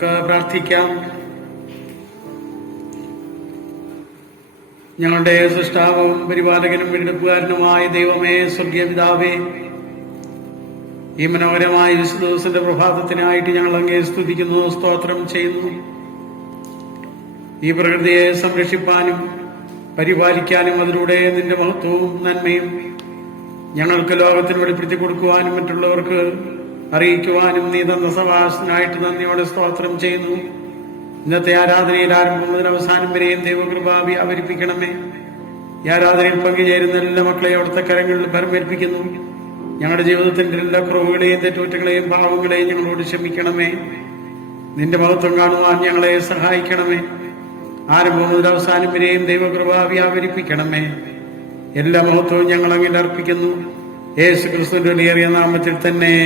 നമുക്ക് പ്രാർത്ഥിക്കാം. ഞങ്ങളുടെ സൃഷ്ടാവും പരിപാലകനും വീണ്ടെടുപ്പുകാരനുമായ ദൈവമേ, സ്വർഗീയ പിതാവേ, ഈ മനോഹരമായ ദിവസത്തിന്റെ പ്രഭാതത്തിനായിട്ട് ഞങ്ങൾ അങ്ങേ സ്തുതിക്കുന്നു, സ്തോത്രം ചെയ്യുന്നു. ഈ പ്രകൃതിയെ സംരക്ഷിപ്പാനും പരിപാലിക്കാനും അതിലൂടെ നിന്റെ മഹത്വവും നന്മയും ഞങ്ങൾക്ക് ലോകത്തിന് വെളിപ്പെടുത്തി കൊടുക്കുവാനും മറ്റുള്ളവർക്ക് അറിയിക്കുവാനും നീ തന്ന സവാസനായിട്ട് നന്ദിയോടെ സ്തോത്രം ചെയ്യുന്നു. ഇന്നത്തെ ആരാധനയിൽ ആരംഭം മുതൽ അവസാനം വരെയും ദൈവകൃപ വ്യാപരിപ്പിക്കണമേ. ഈ ആരാധനയിൽ പങ്കുചേരുന്ന എല്ലാ മക്കളെയും അവിടുത്തെ കരങ്ങളിൽ ഭരമേൽപ്പിക്കുന്നു. ഞങ്ങളുടെ ജീവിതത്തിന്റെ എല്ലാ കുറവുകളെയും തെറ്റുകുറ്റങ്ങളെയും പാവങ്ങളെയും ഞങ്ങളോട് ക്ഷമിക്കണമേ. നിന്റെ മഹത്വം കാണുവാൻ ഞങ്ങളെ സഹായിക്കണമേ. ആരംഭം മുതൽ അവസാനം വരെയും ദൈവകൃപ വ്യാപരിപ്പിക്കണമേ. എല്ലാ മഹത്വവും ഞങ്ങൾ അങ്ങനെ അർപ്പിക്കുന്നു. യേശു ക്രിസ്തുവിന്റെ വിലയേറിയ നാമത്തിൽ തന്നെ,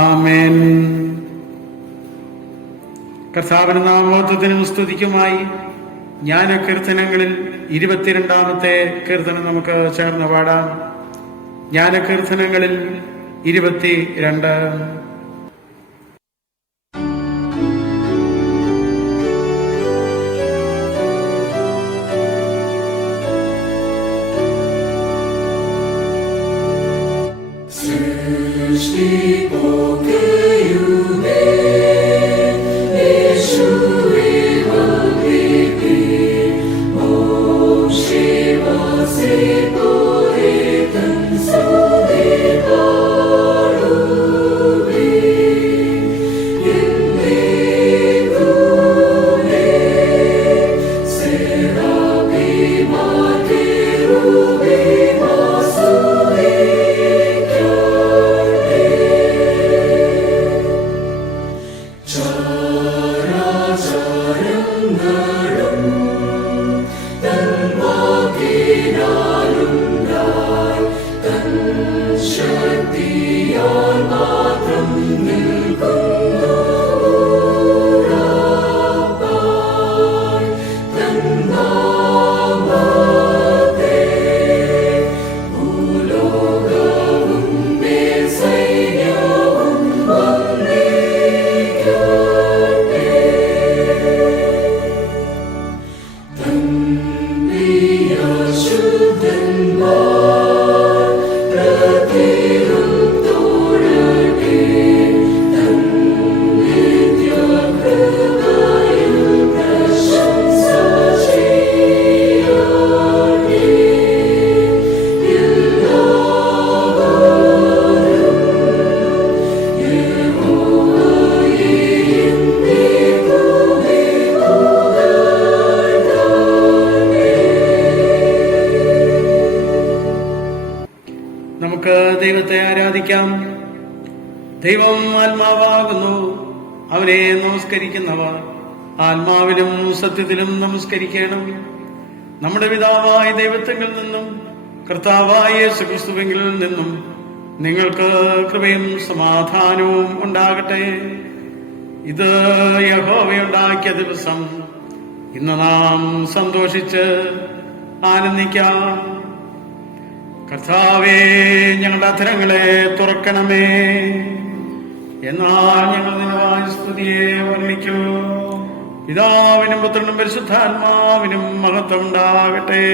ആമേൻ. കർത്താവിന്റെ നാമമഹത്വത്തിനും സ്തുതിക്കുമായി ജ്ഞാനകീർത്തനങ്ങളിൽ 22-ാമത്തെ കീർത്തനം നമുക്ക് ചേർന്ന് പാടാം. ജ്ഞാനകീർത്തനങ്ങളിൽ 22. നമുക്ക് ദൈവത്തെ ആരാധിക്കാം. ദൈവം ആത്മാവാകുന്നു. അവനെ നമസ്കരിക്കുന്നവർ ആത്മാവിലും സത്യത്തിലും നമസ്കരിക്കണം. നമ്മുടെ പിതാവായ ദൈവത്തിൽ നിന്നും കർത്താവായ യേശു ക്രിസ്തുവിൽ നിന്നും നിങ്ങൾക്ക് കൃപയും സമാധാനവും ഉണ്ടാകട്ടെ. ഇത് യഹോവയുണ്ടാക്കിയ ദിവസം. ഇന്ന് നാം സന്തോഷിച്ച് ആനന്ദിക്കാം. കർത്താവേ, ഞങ്ങളുടെ അധരങ്ങളെ തുറക്കണമേ. എന്നാൽ ഞങ്ങൾ നിന്റെ സ്തുതിയെ വർണ്ണിക്കൂ. പിതാവിനും പുത്രനും പരിശുദ്ധാത്മാവിനും മഹത്വം ഉണ്ടാകട്ടെ.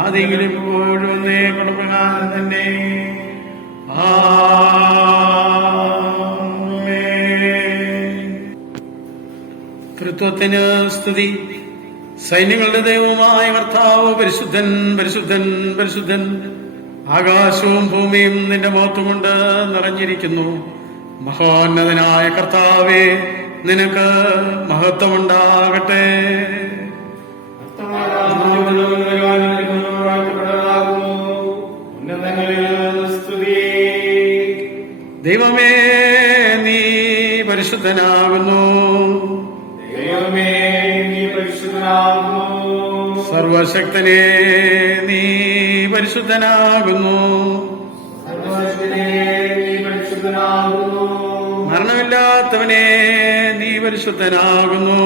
ആദിയിലും ഇപ്പോഴും എന്നേക്കും പ്രകാരം തന്നെ, ആമേൻ. തൃത്വത്തിന് സ്തുതി. സൈന്യങ്ങളുടെ ദൈവമായ കർത്താവ് പരിശുദ്ധൻ, പരിശുദ്ധൻ, പരിശുദ്ധൻ. ആകാശവും ഭൂമിയും നിന്റെ മഹത്വം കൊണ്ട് നിറഞ്ഞിരിക്കുന്നു. മഹോന്നതനായ കർത്താവേ, നിനക്ക് മഹത്വമുണ്ടാകട്ടെ. ദൈവമേ, നീ പരിശുദ്ധനാകുന്നു. ദൈവമേ, നീ പരിശുദ്ധനാകുന്നു. സർവശക്തനേ, നീ പരിശുദ്ധനാകുന്നു. സർവശക്തനേ, നീ പരിശുദ്ധനാകുന്നു. മരണമില്ലാത്തവനെ, നീ പരിശുദ്ധനാകുന്നു.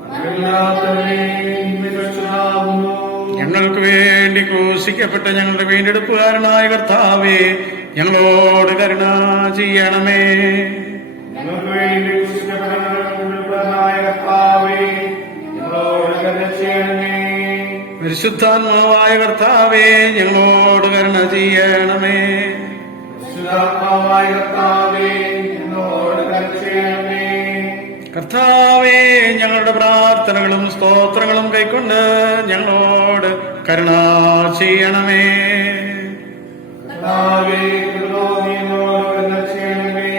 മരണമില്ലാത്തവനേ, നീ പരിശുദ്ധനാകുന്നു. ഞങ്ങൾക്ക് വേണ്ടി ക്രൂശിക്കപ്പെട്ട ഞങ്ങളുടെ വീണ്ടെടുപ്പുകാരനായ കർത്താവേ, ഞങ്ങളോട് കരുണ ചെയ്യണമേ. ഞങ്ങൾക്ക് വേണ്ടി കരുണ ചെയ്യണമേ. പരിശുദ്ധാത്മാവായ കർത്താവേ, ഞങ്ങളോട് കരുണ ചെയ്യണമേ. പരിശുദ്ധാത്മാവായ കർത്താവേ, എന്നോട് കരുണ ചെയ്യണമേ. കർത്താവേ, ഞങ്ങളുടെ പ്രാർത്ഥനകളും സ്തോത്രങ്ങളും കൈക്കൊണ്ട് ഞങ്ങളോട് കരുണ ചെയ്യണമേ. കർത്താവേ, കൃപ തോന്നി എന്നോട് കരുണ ചെയ്യണമേ.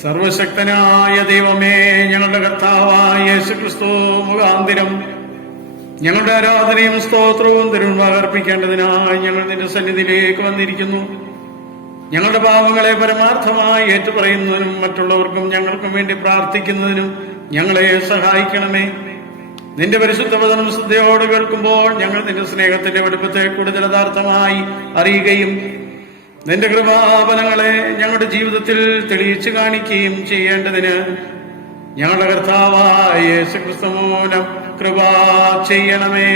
സർവശക്തനായ ദൈവമേ, ഞങ്ങളുടെ കർത്താവായ യേശുക്രിസ്തു മുഖാന്തിരം ഞങ്ങളുടെ ആരാധനയും സ്തോത്രവും തിരുമുമ്പാകെ അർപ്പിക്കേണ്ടതിനായി ഞങ്ങൾ നിന്റെ സന്നിധിയിലേക്ക് വന്നിരിക്കുന്നു. ഞങ്ങളുടെ പാവങ്ങളെ പരമാർത്ഥമായി ഏറ്റുപറയുന്നതിനും മറ്റുള്ളവർക്കും ഞങ്ങൾക്കും വേണ്ടി പ്രാർത്ഥിക്കുന്നതിനും ഞങ്ങളെ സഹായിക്കണമേ. നിന്റെ പരിശുദ്ധ വചനം ശ്രദ്ധയോട് കേൾക്കുമ്പോൾ ഞങ്ങൾ നിന്റെ സ്നേഹത്തിന്റെ വെടുപ്പത്തെ കൂടുതൽ യഥാർത്ഥമായി അറിയുകയും നിന്റെ കൃപാബലങ്ങളെ ഞങ്ങളുടെ ജീവിതത്തിൽ തെളിയിച്ചു കാണിക്കുകയും ചെയ്യേണ്ടതിന് ഞങ്ങളുടെ കർത്താവായ യേശുക്രിസ്തു മൂലം കൃപ ചെയ്യണമേ.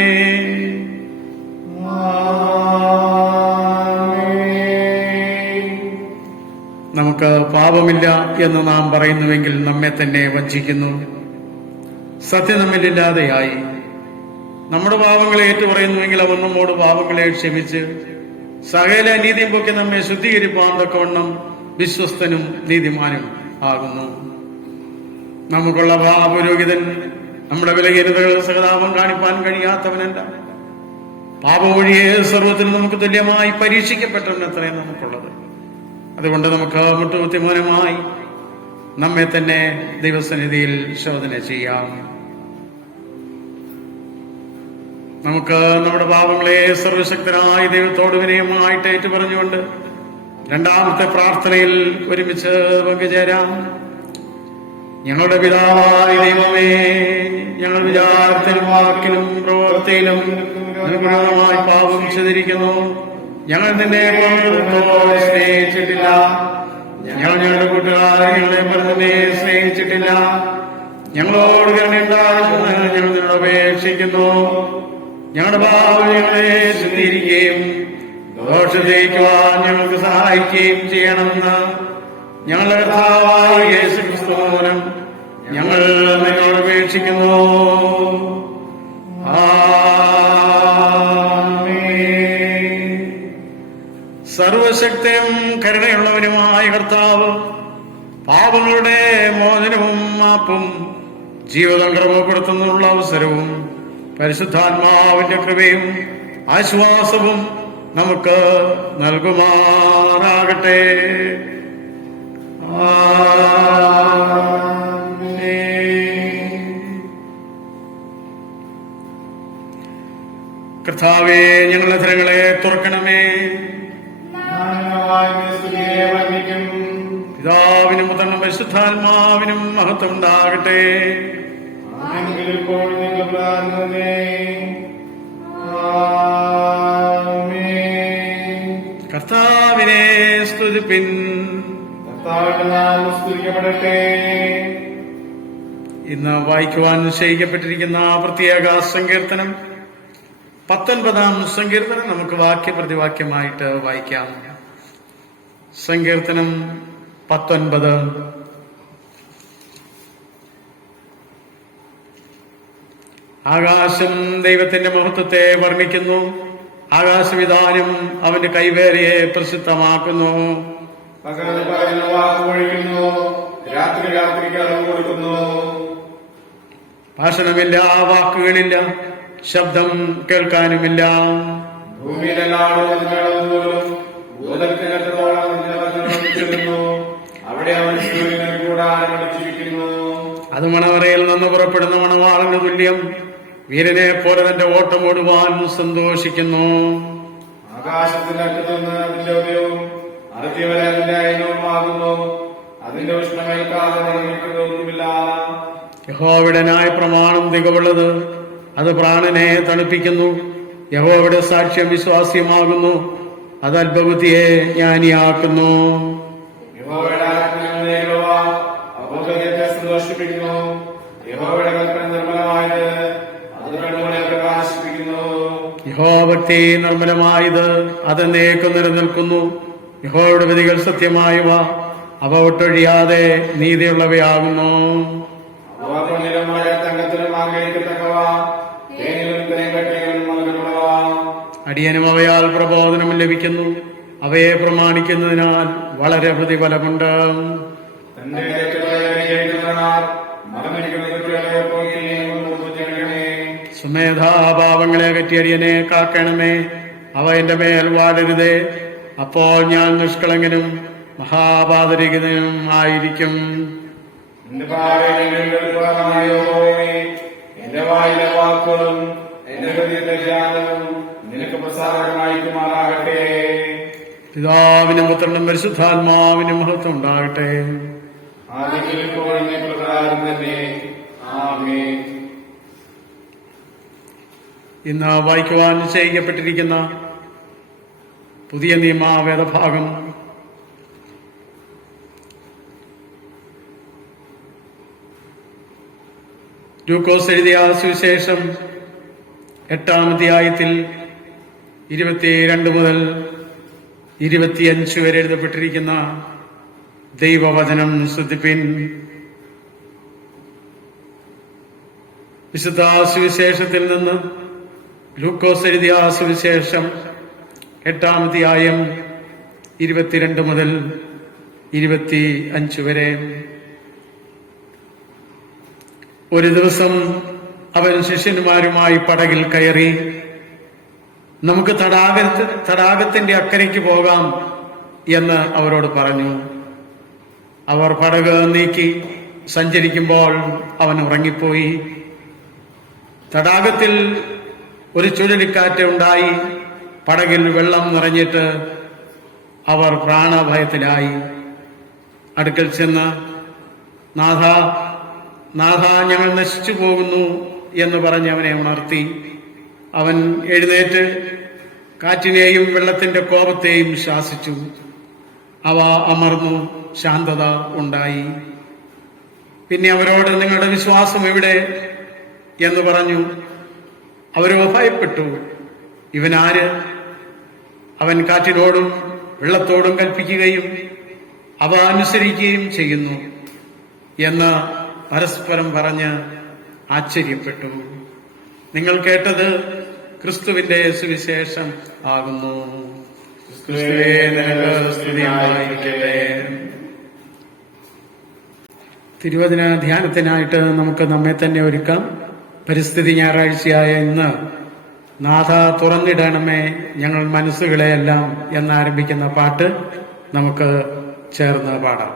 നമുക്ക് പാപമില്ല എന്ന് നാം പറയുന്നുവെങ്കിൽ നമ്മെ തന്നെ വഞ്ചിക്കുന്നു. സത്യം നമ്മിലില്ലാതെയായി. നമ്മുടെ പാപങ്ങളെ ഏറ്റുപറയുന്നുവെങ്കിൽ അവൻ നമ്മോട് പാപങ്ങളെ ക്ഷമിച്ച് സകല നീതിയും പൊക്കി നമ്മെ ശുദ്ധീകരിപ്പാൻ തക്കവണ്ണം വിശ്വസ്തനും നീതിമാനും ആകുന്നു. നമുക്കുള്ള പാപപുരോഹിതൻ നമ്മുടെ ബലഹീനതകൾ സഹതാപം കാണിപ്പാൻ കഴിയാത്തവനല്ല. പാപമൊഴിയെ സർവ്വത്തിനും നമുക്ക് തുല്യമായി പരീക്ഷിക്കപ്പെട്ടവനത്രയും നമുക്കുള്ളത്. അതുകൊണ്ട് നമുക്ക് മുട്ടുകുത്തിമൂലമായി നമ്മെ തന്നെ ദൈവസന്നിധിയിൽ ശോധന ചെയ്യാം. നമുക്ക് നമ്മുടെ പാപങ്ങളെ സർവശക്തനായ ദൈവത്തോട് വിനയമായിട്ട് ഏറ്റുപറഞ്ഞുകൊണ്ട് രണ്ടാമത്തെ പ്രാർത്ഥനയിൽ ഒരുമിച്ച് പങ്കുചേരാം. ഞങ്ങളുടെ പിതാവായ ദൈവമേ, ഞങ്ങൾ വിചാരത്തിലും വാക്കിലും പ്രവൃത്തിയിലും നിർഗുണമായി പാപം ചെയ്തിരിക്കുന്നു. ഞങ്ങൾ നിന്നെ പൂർണ്ണതയോടെ സ്നേഹിച്ചിട്ടില്ല. ഞങ്ങൾ ഞങ്ങളുടെ കൂട്ടുകാരെ ഞങ്ങളെ തന്നെ സ്നേഹിച്ചിട്ടില്ല. ഞങ്ങളോട് കരുണയുണ്ടാകുമെന്ന് ഞങ്ങൾ നിന്നോട് അപേക്ഷിക്കുന്നു. ഞങ്ങളുടെ പാപങ്ങളെ ശുദ്ധീകരിക്കുകയും ദോഷം ജയിക്കുവാൻ ഞങ്ങൾക്ക് സഹായിക്കുകയും ചെയ്യണമെന്ന് ഞങ്ങളുടെ കർത്താവായ യേശുക്രിസ്തു മൂലം ഞങ്ങൾ നിന്നോട് അപേക്ഷിക്കുന്നു. സർവശക്തനും കരുണയുള്ളവനുമായ കർത്താവ്, പാപങ്ങളുടെ മോചനവും മാപ്പും ജീവിതം ക്രമപ്പെടുത്തുന്നതിനുള്ള അവസരവും പരിശുദ്ധാത്മാവിന്റെ കൃപയും ആശ്വാസവും നമുക്ക് നൽകുമാറാകട്ടെ. കർത്താവേ, ഞങ്ങളുടെ അധരങ്ങളെ തുറക്കണമേ. പിതാവിനും പുത്രനും പരിശുദ്ധാത്മാവിനും മഹത്വം ഉണ്ടാകട്ടെ. കർത്താവിനെ സ്തുതിപ്പിൻ. ഇന്ന് വായിക്കുവാൻ നിശ്ചയിക്കപ്പെട്ടിരിക്കുന്ന പ്രത്യേക സങ്കീർത്തനം 19-ാം സങ്കീർത്തനം നമുക്ക് വാക്യപ്രതിവാക്യമായിട്ട് വായിക്കാം. സങ്കീർത്തനം 19. ആകാശം ദൈവത്തിന്റെ മഹത്വത്തെ വർണ്ണിക്കുന്നു. ആകാശവിധാനം അവന്റെ കൈവേറിയെ പ്രസിദ്ധമാക്കുന്നു. ഭാഷണമില്ല, വാക്കുകളില്ല, ശബ്ദം കേൾക്കാനുമില്ല. അത് മണവറയിൽ നിന്ന് പുറപ്പെടുന്ന മണവാളന് തുല്യം. വീരനെ പോലെ തന്റെ ഓട്ടം ഓടുവാൻ സന്തോഷിക്കുന്നു. ആകാശത്തിന്റെ അറ്റത്തുനിന്ന് അതിന്റെ ഉദയവും അതിവരെ അതിന്റെ അയനവുമാകുന്നു. അതിന്റെ ഉഷ്ണമേൽക്കാതൊന്നുമില്ല. യഹോവയുടെ ന്യായപ്രമാണം തികവുള്ളത്, അത് പ്രാണനെ തണുപ്പിക്കുന്നു. യഹോവയുടെ സാക്ഷ്യം വിശ്വാസ്യമാകുന്നു, അത് അല്പബുദ്ധിയെ ജ്ഞാനിയാക്കുന്നു. യഹോവയുടെ സന്തോഷിപ്പിക്കുന്നു. യഹോവയുടെ കൽപ്പന നിർമ്മലമായത്, അത് കണ്ണുകളെ പ്രകാശിപ്പിക്കുന്നു. യഹോഭക്തി നിർമ്മലമായത്, അതെന്നേക്കും നിലനിൽക്കുന്നു. യഹോവയുടെ വിധികൾ സത്യമായവ, അവ ഒട്ടൊഴിയാതെ നീതിയുള്ളവയാകുന്നു. തങ്കത്തിലും ആഗ്രഹിക്കത്തക്കവ തേനിലും തേൻകട്ടയിലും നൽകപ്പെട്ടവ. അടിയനും അവയാൽ പ്രബോധനം ലഭിക്കുന്നു. അവയെ പ്രമാണിക്കുന്നതിനാൽ വളരെ പ്രതിഫലമുണ്ട്. തന്റെ കേൾക്കുന്നവനാർ മറന്നിരിക്കുന്ന കുട്ടികളെ പോയില്ലേയും പൂജിക്കണമേ. സുമേധാഭാവങ്ങളെ അകറ്റി അടിയനെ കാക്കണമേ. അവ എന്റെ മേൽ വാഴരുതേ. അപ്പോൾ ഞാൻ നിഷ്കളങ്കനും മഹാപാതരികനും ആയിരിക്കും. എന്റെ ഭാര്യയോ എന്റെ വായിലെ വാക്കുകളും എന്റെ ഹൃദയത്തെ ധ്യാനവും നിനക്ക് പ്രസാദമായിരിക്കുമാറാകട്ടെ. പിതാവിനും പുത്രനും പരിശുദ്ധാത്മാവിനും മഹത്വം ഉണ്ടാകട്ടെ. ആദ്യത്തിൽ ഇപ്പോഴും പ്രകാരം തന്നെ. ആമേൻ. ഇന്ന് വായിക്കുവാൻ നിശ്ചയിക്കപ്പെട്ടിരിക്കുന്ന പുതിയ നിയമ വേദഭാഗം ലൂക്കോസ് എഴുതിയ സുവിശേഷം 8-ാം അധ്യായത്തിൽ 22 മുതൽ 25 വരെ എഴുതപ്പെട്ടിരിക്കുന്ന ദൈവവചനം ശ്രദ്ധിപ്പിൻ. വിശുദ്ധ സുവിശേഷത്തിൽ നിന്ന് ലൂക്കോസ് എഴുതിയ സുവിശേഷം 8-ാം അധ്യായം 22 മുതൽ 25 വരെ. ഒരു ദിവസം അവൻ ശിഷ്യന്മാരുമായി പടകിൽ കയറി, നമുക്ക് തടാകത്തിന്റെ അക്കരയ്ക്ക് പോകാം എന്ന് അവരോട് പറഞ്ഞു. അവർ പടക് നീക്കി സഞ്ചരിക്കുമ്പോൾ അവൻ ഉറങ്ങിപ്പോയി. തടാകത്തിൽ ഒരു ചുഴലിക്കാറ്റ് ഉണ്ടായി. പടകിൽ വെള്ളം നിറഞ്ഞിട്ട് അവർ പ്രാണഭയത്തിലായി. അടുക്കൽ ചെന്ന് നാഥ ഞങ്ങൾ നശിച്ചു പോകുന്നു എന്ന് പറഞ്ഞ് അവനെ ഉണർത്തി. അവൻ എഴുന്നേറ്റ് കാറ്റിനെയും വെള്ളത്തിന്റെ കോപത്തെയും ശാസിച്ചു. അവ അമർന്നു, ശാന്തത ഉണ്ടായി. പിന്നെ അവരോട് നിങ്ങളുടെ വിശ്വാസം എവിടെ എന്ന് പറഞ്ഞു. അവരോ ഭയപ്പെട്ടു. ഇവനാര്? അവൻ കാറ്റിനോടും വെള്ളത്തോടും കൽപ്പിക്കുകയും അവ അനുസരിക്കുകയും ചെയ്യുന്നു എന്ന് പരസ്പരം പറഞ്ഞ് ആശ്ചര്യപ്പെട്ടു. നിങ്ങൾ കേട്ടത് ക്രിസ്തുവിന്റെ സുവിശേഷം ആകുന്നു. ക്രിസ്തുവേ നിനക്ക് സ്തുതിയായിരിക്കട്ടെ. തിരുവചന ധ്യാനത്തിനായിട്ട് നമുക്ക് നമ്മെ തന്നെ ഒരുക്കാം. പരിസ്ഥിതി ഞായറാഴ്ചയായ ഇന്ന് നാഥ തുറന്നിടണമേ ഞങ്ങൾ മനസ്സുകളെയെല്ലാം എന്നാരംഭിക്കുന്ന പാട്ട് നമുക്ക് ചേർന്ന് പാടാം.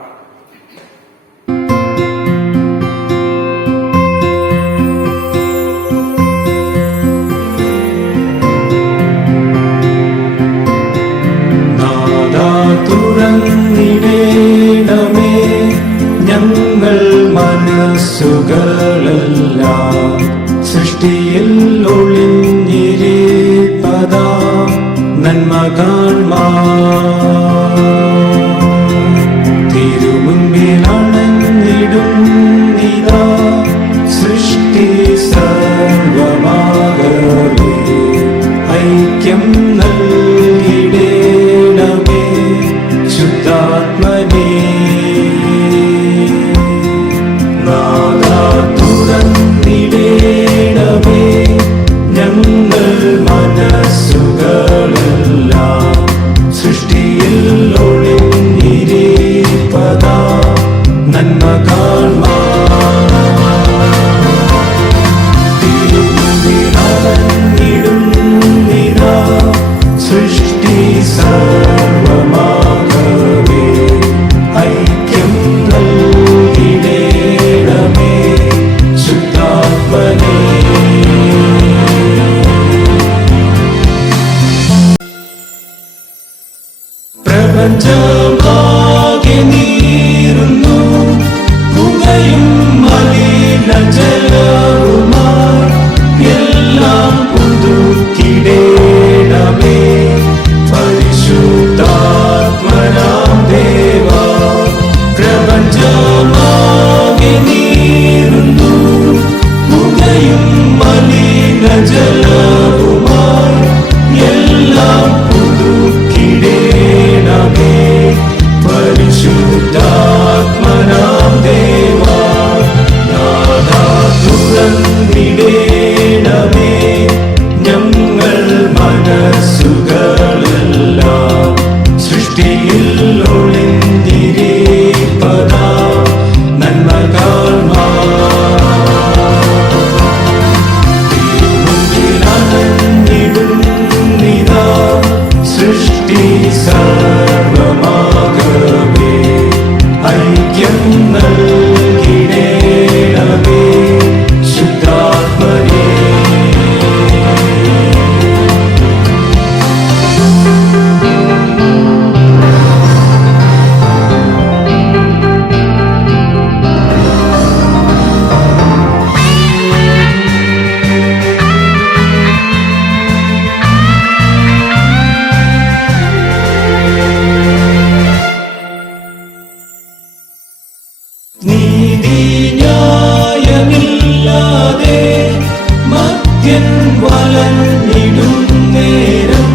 തുറന്നിടേണമേ ഞങ്ങൾ മനസ്സുകളെല്ലാം സൃഷ്ടിയിൽ ഒളിഞ്ഞിരിപ്പതാ നന്മ കാൺമാൻ. തിരുമുൻപിൽ അണഞ്ഞിടുന്നിതാ സൃഷ്ടി സർവമാകവേ ഐക്യം നൽകിടേണമേ ശുദ്ധാത്മനേ. നാഥാ തുറന്നിടേണമേ ഞങ്ങൾ മനസ്സുകളെല്ലാം സൃഷ്ടിയിൽ ഒളിഞ്ഞിരിപ്പതാ നന്മ കാൺമാൻ. തിരുമുൻപിൽ അണഞ്ഞിടുന്നിതാ സൃഷ്ടി സർവമാകവേ ഐക്യം നൽകിടേണമേ ശുദ്ധാത്മനേ. പ്രപഞ്ചമാകെ നീറുന്നു പുകയും മലിനജലവുമായി എല്ലാം പുതുക്കിടേണമേ പരിശുദ്ധാത്മനാം ദേവാ. പ്രപഞ്ചമാകെ നീറുന്നു പുകയും മലിനജലവുമായി എല്ലാം പുതുക്കിടേണമേ പരിശുദ്ധ സൃഷ്ടിയിൽ ഒളിഞ്ഞിരിപ്പതാ നന്മ തിരുമുമ്പിലണിടുന്നിതാ സൃഷ്ടി സർവമാകവേ ഐക്യം നൽകിടേണമേ ശുദ്ധാത്മനേ. നീതിന്യായമില്ലാതെ മദ്യൻ വലഞ്ഞിടും നേരം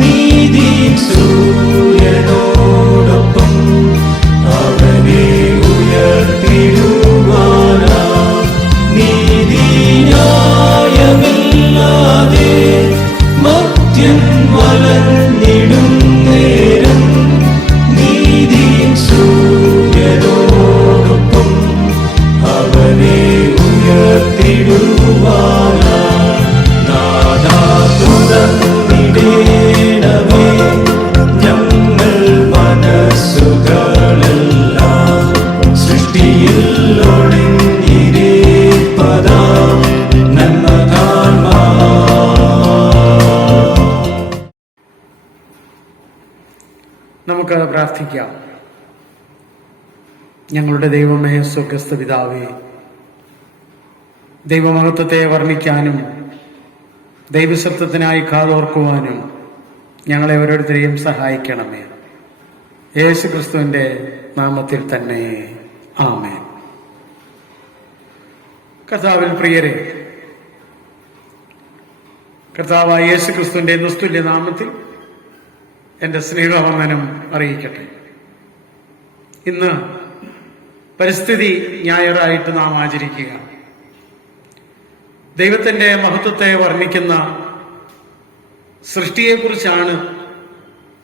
നീതി സൂര്യനോടൊപ്പം അവനെ ഉയർത്തിടുവാനാ. നീതിന്യായമില്ലാതെ മദ്യൻ വലഞ്ഞിടും നേരം നീതി സൂര്യനോടൊപ്പം അവനെ ഉയർത്തിടുവാനാ. നാഥാ തുറന്നിടേണമേ ഞങ്ങൾ മനസ്സുകളെല്ലാം സൃഷ്ടിയിൽ ഒളിഞ്ഞിരിപ്പതാ നന്മ നമുക്ക് പ്രാർത്ഥിക്കാം. ഞങ്ങളുടെ ദൈവമേ, സ്വർഗസ്ഥ പിതാവേ, ദൈവമഹത്വത്തെ വർണ്ണിക്കാനും ദൈവസത്വത്തിനായി കാതോർക്കുവാനും ഞങ്ങളെ ഓരോരുത്തരെയും സഹായിക്കണമേ. യേശു ക്രിസ്തുവിന്റെ നാമത്തിൽ തന്നെ ആമേൻ. കർത്താവിൽ പ്രിയരെ, കർത്താവായ യേശു ക്രിസ്തുവിന്റെ നിസ്തുല്യ നാമത്തിൽ എന്റെ സ്നേഹവന്ദനം അറിയിക്കട്ടെ. ഇന്ന് പരിസ്ഥിതി ഞായറായിട്ട് നാം ആചരിക്കുക. ദൈവത്തിന്റെ മഹത്വത്തെ വർണ്ണിക്കുന്ന സൃഷ്ടിയെക്കുറിച്ചാണ്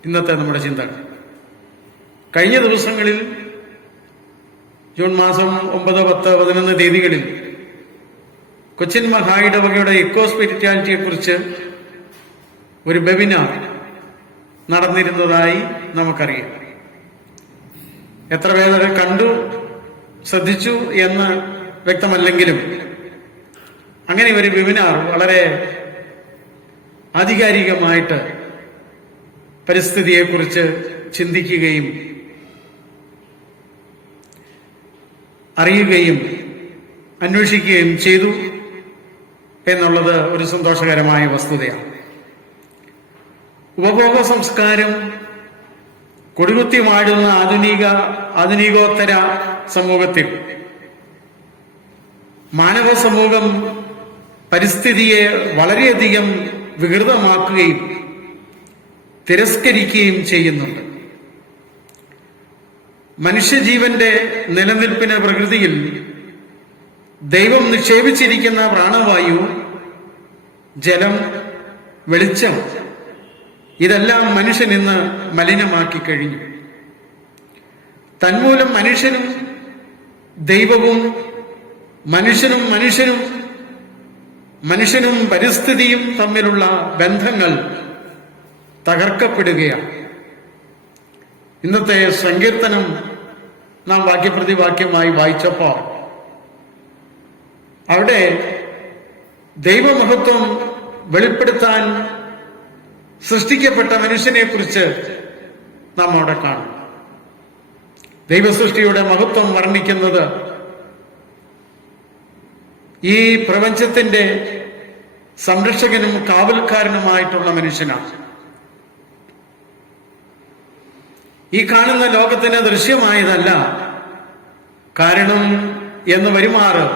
ഇന്നത്തെ നമ്മുടെ ചിന്ത. കഴിഞ്ഞ ദിവസങ്ങളിൽ ജൂൺ മാസം 9, 10, 11 തീയതികളിൽ കൊച്ചിൻ മഹായിടവകയുടെ ഇക്കോ സ്പിരിച്വാലിറ്റിയെക്കുറിച്ച് ഒരു വെബിനാർ നടന്നിരുന്നതായി നമുക്കറിയാം. എത്ര പേരെ കണ്ടു, ശ്രദ്ധിച്ചു എന്ന് വ്യക്തമല്ലെങ്കിലും അങ്ങനെ ഒരു വെബിനാർ വളരെ ആധികാരികമായിട്ട് പരിസ്ഥിതിയെക്കുറിച്ച് ചിന്തിക്കുകയും അറിയുകയും അന്വേഷിക്കുകയും ചെയ്തു എന്നുള്ളത് ഒരു സന്തോഷകരമായ വസ്തുതയാണ്. ഉപഭോഗ സംസ്കാരം കൊടികുത്തി വാഴുന്ന ആധുനികോത്തര സമൂഹത്തിൽ മാനവ സമൂഹം പരിസ്ഥിതിയെ വളരെയധികം വികൃതമാക്കുകയും തിരസ്കരിക്കുകയും ചെയ്യുന്നുണ്ട്. മനുഷ്യജീവന്റെ നിലനിൽപ്പിന് പ്രകൃതിയിൽ ദൈവം നിക്ഷേപിച്ചിരിക്കുന്ന പ്രാണവായു, ജലം, വെളിച്ചം ഇതെല്ലാം മനുഷ്യൻ ഇന്ന് മലിനമാക്കി കഴിഞ്ഞു. തന്മൂലം മനുഷ്യനും ദൈവവും, മനുഷ്യനും പരിസ്ഥിതിയും തമ്മിലുള്ള ബന്ധങ്ങൾ തകർക്കപ്പെടുകയാണ്. ഇന്നത്തെ സങ്കീർത്തനം നാം വാക്യപ്രതിവാക്യമായി വായിച്ചപ്പോൾ അവിടെ ദൈവമഹത്വം വെളിപ്പെടുത്താൻ സൃഷ്ടിക്കപ്പെട്ട മനുഷ്യനെ കുറിച്ച് നാം അവിടെ കാണും. ദൈവസൃഷ്ടിയുടെ മഹത്വം വർണ്ണിക്കുന്നത് ഈ പ്രപഞ്ചത്തിന്റെ സംരക്ഷകനും കാവൽക്കാരനുമായിട്ടുള്ള മനുഷ്യനാണ്. ഈ കാണുന്ന ലോകത്തിന് ദൃശ്യമായതല്ല, കാരണം എന്ന് വരുമാറ്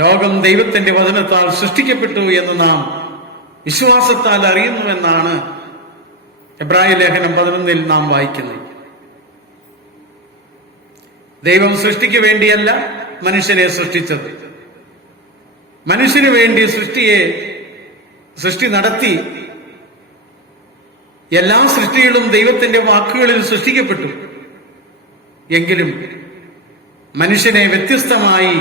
ലോകം ദൈവത്തിന്റെ വചനത്താൽ സൃഷ്ടിക്കപ്പെട്ടു എന്ന് നാം വിശ്വാസത്താൽ അറിയുന്നുവെന്നാണ് എബ്രായ ലേഖനം 11 നാം വായിക്കുന്നത്. ദൈവം സൃഷ്ടിക്ക് വേണ്ടിയല്ല മനുഷ്യനെ സൃഷ്ടിച്ചത്, മനുഷ്യന് വേണ്ടി സൃഷ്ടി നടത്തി എല്ലാ സൃഷ്ടികളും ദൈവത്തിന്റെ വാക്കുകളിൽ സൃഷ്ടിക്കപ്പെട്ടു. എങ്കിലും മനുഷ്യനെ വ്യത്യസ്തമായി